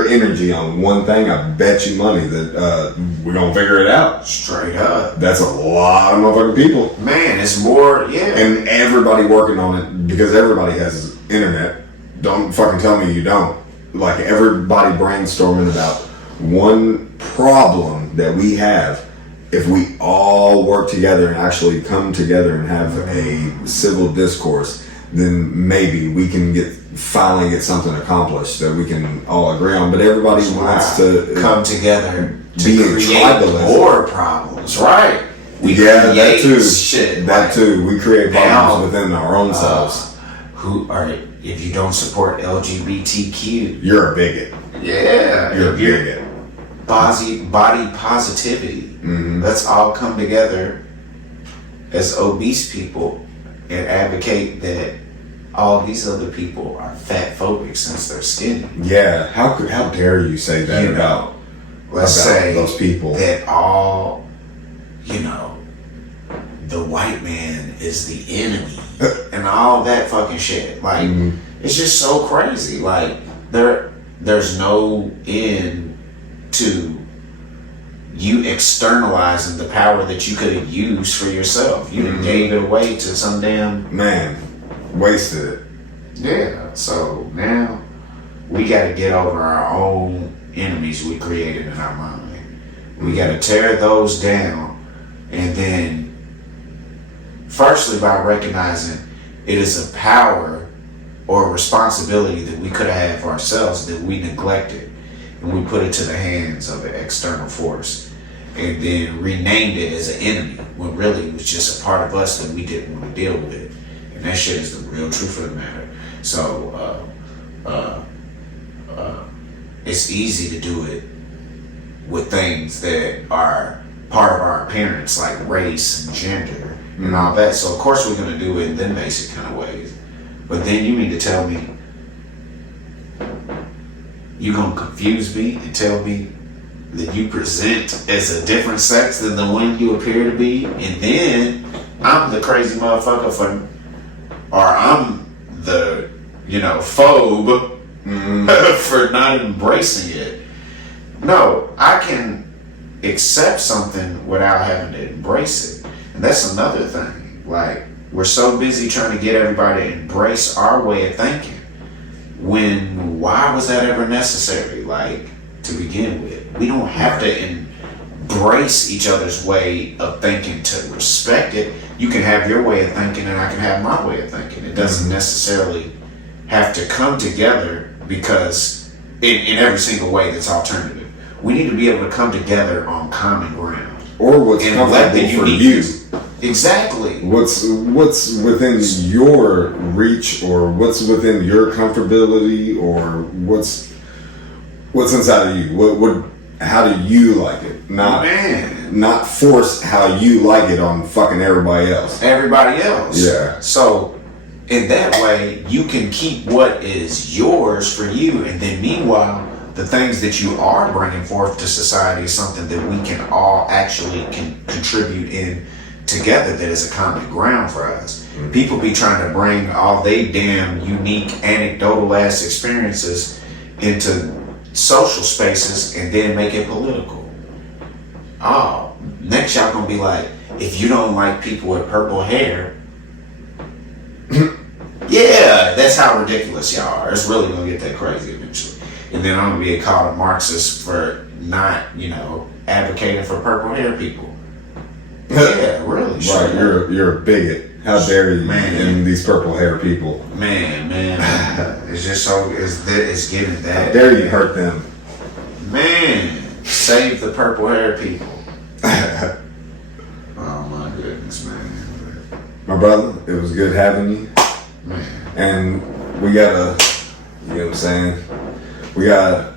energy on one thing, I bet you money that we're gonna figure it out. Straight up. That's a lot of motherfucking people. Man, it's more, and everybody working on it, because everybody has internet. Don't fucking tell me you don't. Like, everybody brainstorming about one problem that we have. If we all work together and actually come together and have a civil discourse, then maybe we can finally get something accomplished that we can all agree on. But everybody wants to come together to create more problems, right? That too. Shit, that too. We create problems within our own selves. If you don't support LGBTQ, you're a bigot. Yeah, you're a bigot. Body positivity. Mm-hmm. Let's all come together as obese people and advocate that all these other people are fat phobic since they're skinny. Yeah, how dare you say that about say those people? That all, the white man is the enemy and all that fucking shit. Like, it's just so crazy. Like, there's no end to you externalizing the power that you could have used for yourself. You gave it away to some damn man, wasted it. Yeah, so now we got to get over our own enemies we created in our mind. We got to tear those down, and then firstly by recognizing it is a power or a responsibility that we could have had for ourselves that we neglected, and we put it to the hands of an external force, and then renamed it as an enemy when really it was just a part of us that we didn't want to deal with. And that shit is the real truth of the matter. So it's easy to do it with things that are part of our appearance, like race and gender and all that. So of course we're going to do it in them basic kind of ways. But then you mean to tell me you going to confuse me and tell me that you present as a different sex than the one you appear to be, and then I'm the crazy motherfucker or I'm the, phobe for not embracing it. No, I can accept something without having to embrace it. And that's another thing. Like, we're so busy trying to get everybody to embrace our way of thinking. Why was that ever necessary? Like, to begin with, we don't have to embrace each other's way of thinking to respect it. You can have your way of thinking and I can have my way of thinking. It doesn't necessarily have to come together, because in every single way that's alternative. We need to be able to come together on common ground. Or what's comfortable for you. Exactly. What's within your reach, or what's within your comfortability, or what's inside of you. How do you like it? Not force how you like it on fucking everybody else. Yeah. So in that way, you can keep what is yours for you, and then meanwhile, the things that you are bringing forth to society is something that we can all actually contribute in together, that is a common ground for us. Mm-hmm. People be trying to bring all they damn unique anecdotal ass experiences into social spaces and then make it political. Oh, next y'all gonna be like, if you don't like people with purple hair, yeah, that's how ridiculous y'all are. It's really gonna get that crazy eventually. And then I'm gonna be called a Marxist for not, advocating for purple hair people. Yeah, really. Right, Straight up. you're a bigot. How dare you, Man. and these purple hair people? Man. It's just so it's getting that. How dare you hurt them? Man, save the purple hair people. Oh my goodness, man. My brother, it was good having you. Man. And we gotta, you know what I'm saying? We gotta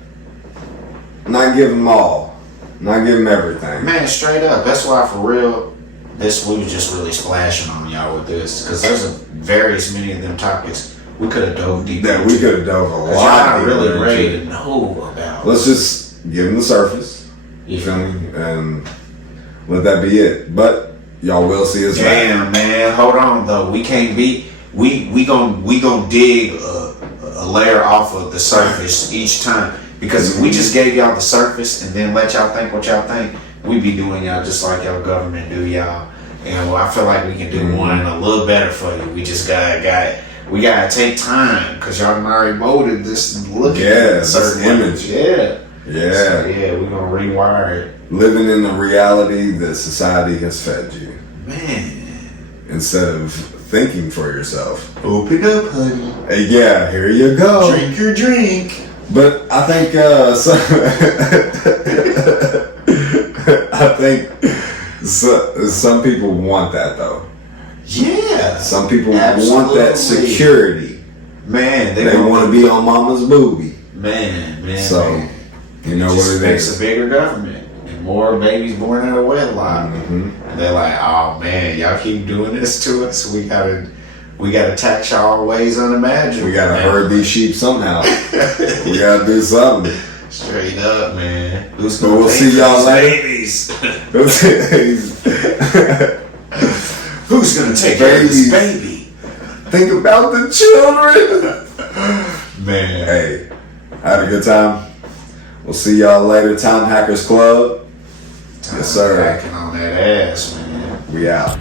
not give them all, not give them everything. Man, straight up. That's why, for real, we was just really splashing on y'all with this, because there's various many of them topics we could have dove deeper. Yeah, we could have dove a Y'all lot not really deeper ready into to it. know about. Let's just give them the surface. You feel me? And let that be it. But y'all will see us back. Damn, man. Hold on, though. We can't be. We gon' dig a layer off of the surface each time, because if we just gave y'all the surface and then let y'all think what y'all think, we be doing y'all just like y'all government do y'all. And I feel like we can do one a little better for you. We just gotta take time, because y'all done already molded this look at this image. Yeah. Yeah. So, yeah, we're gonna rewire it. Living in the reality that society has fed you, Man. instead of thinking for yourself. Open up, honey. Hey, yeah, here you go. Drink your drink. But I think some people want that though. Yeah. Some people want Absolutely. that security. Man, They want to be on mama's booby. Man. So, you know just what it makes is. a bigger government and more babies born out of wedlock. Mhm. And they're like, oh man, y'all keep doing this to us. We gotta tax y'all in ways unimaginable. We gotta man. herd these sheep somehow. We gotta do something. Straight up, man. Who's But gonna we'll pay see for y'all these later. babies? Who's gonna take care of this baby? Think about the children. Man. Hey, had a good time. We'll see y'all later. Time Hackers Club. Yes, sir. Backing on that ass, man. We out.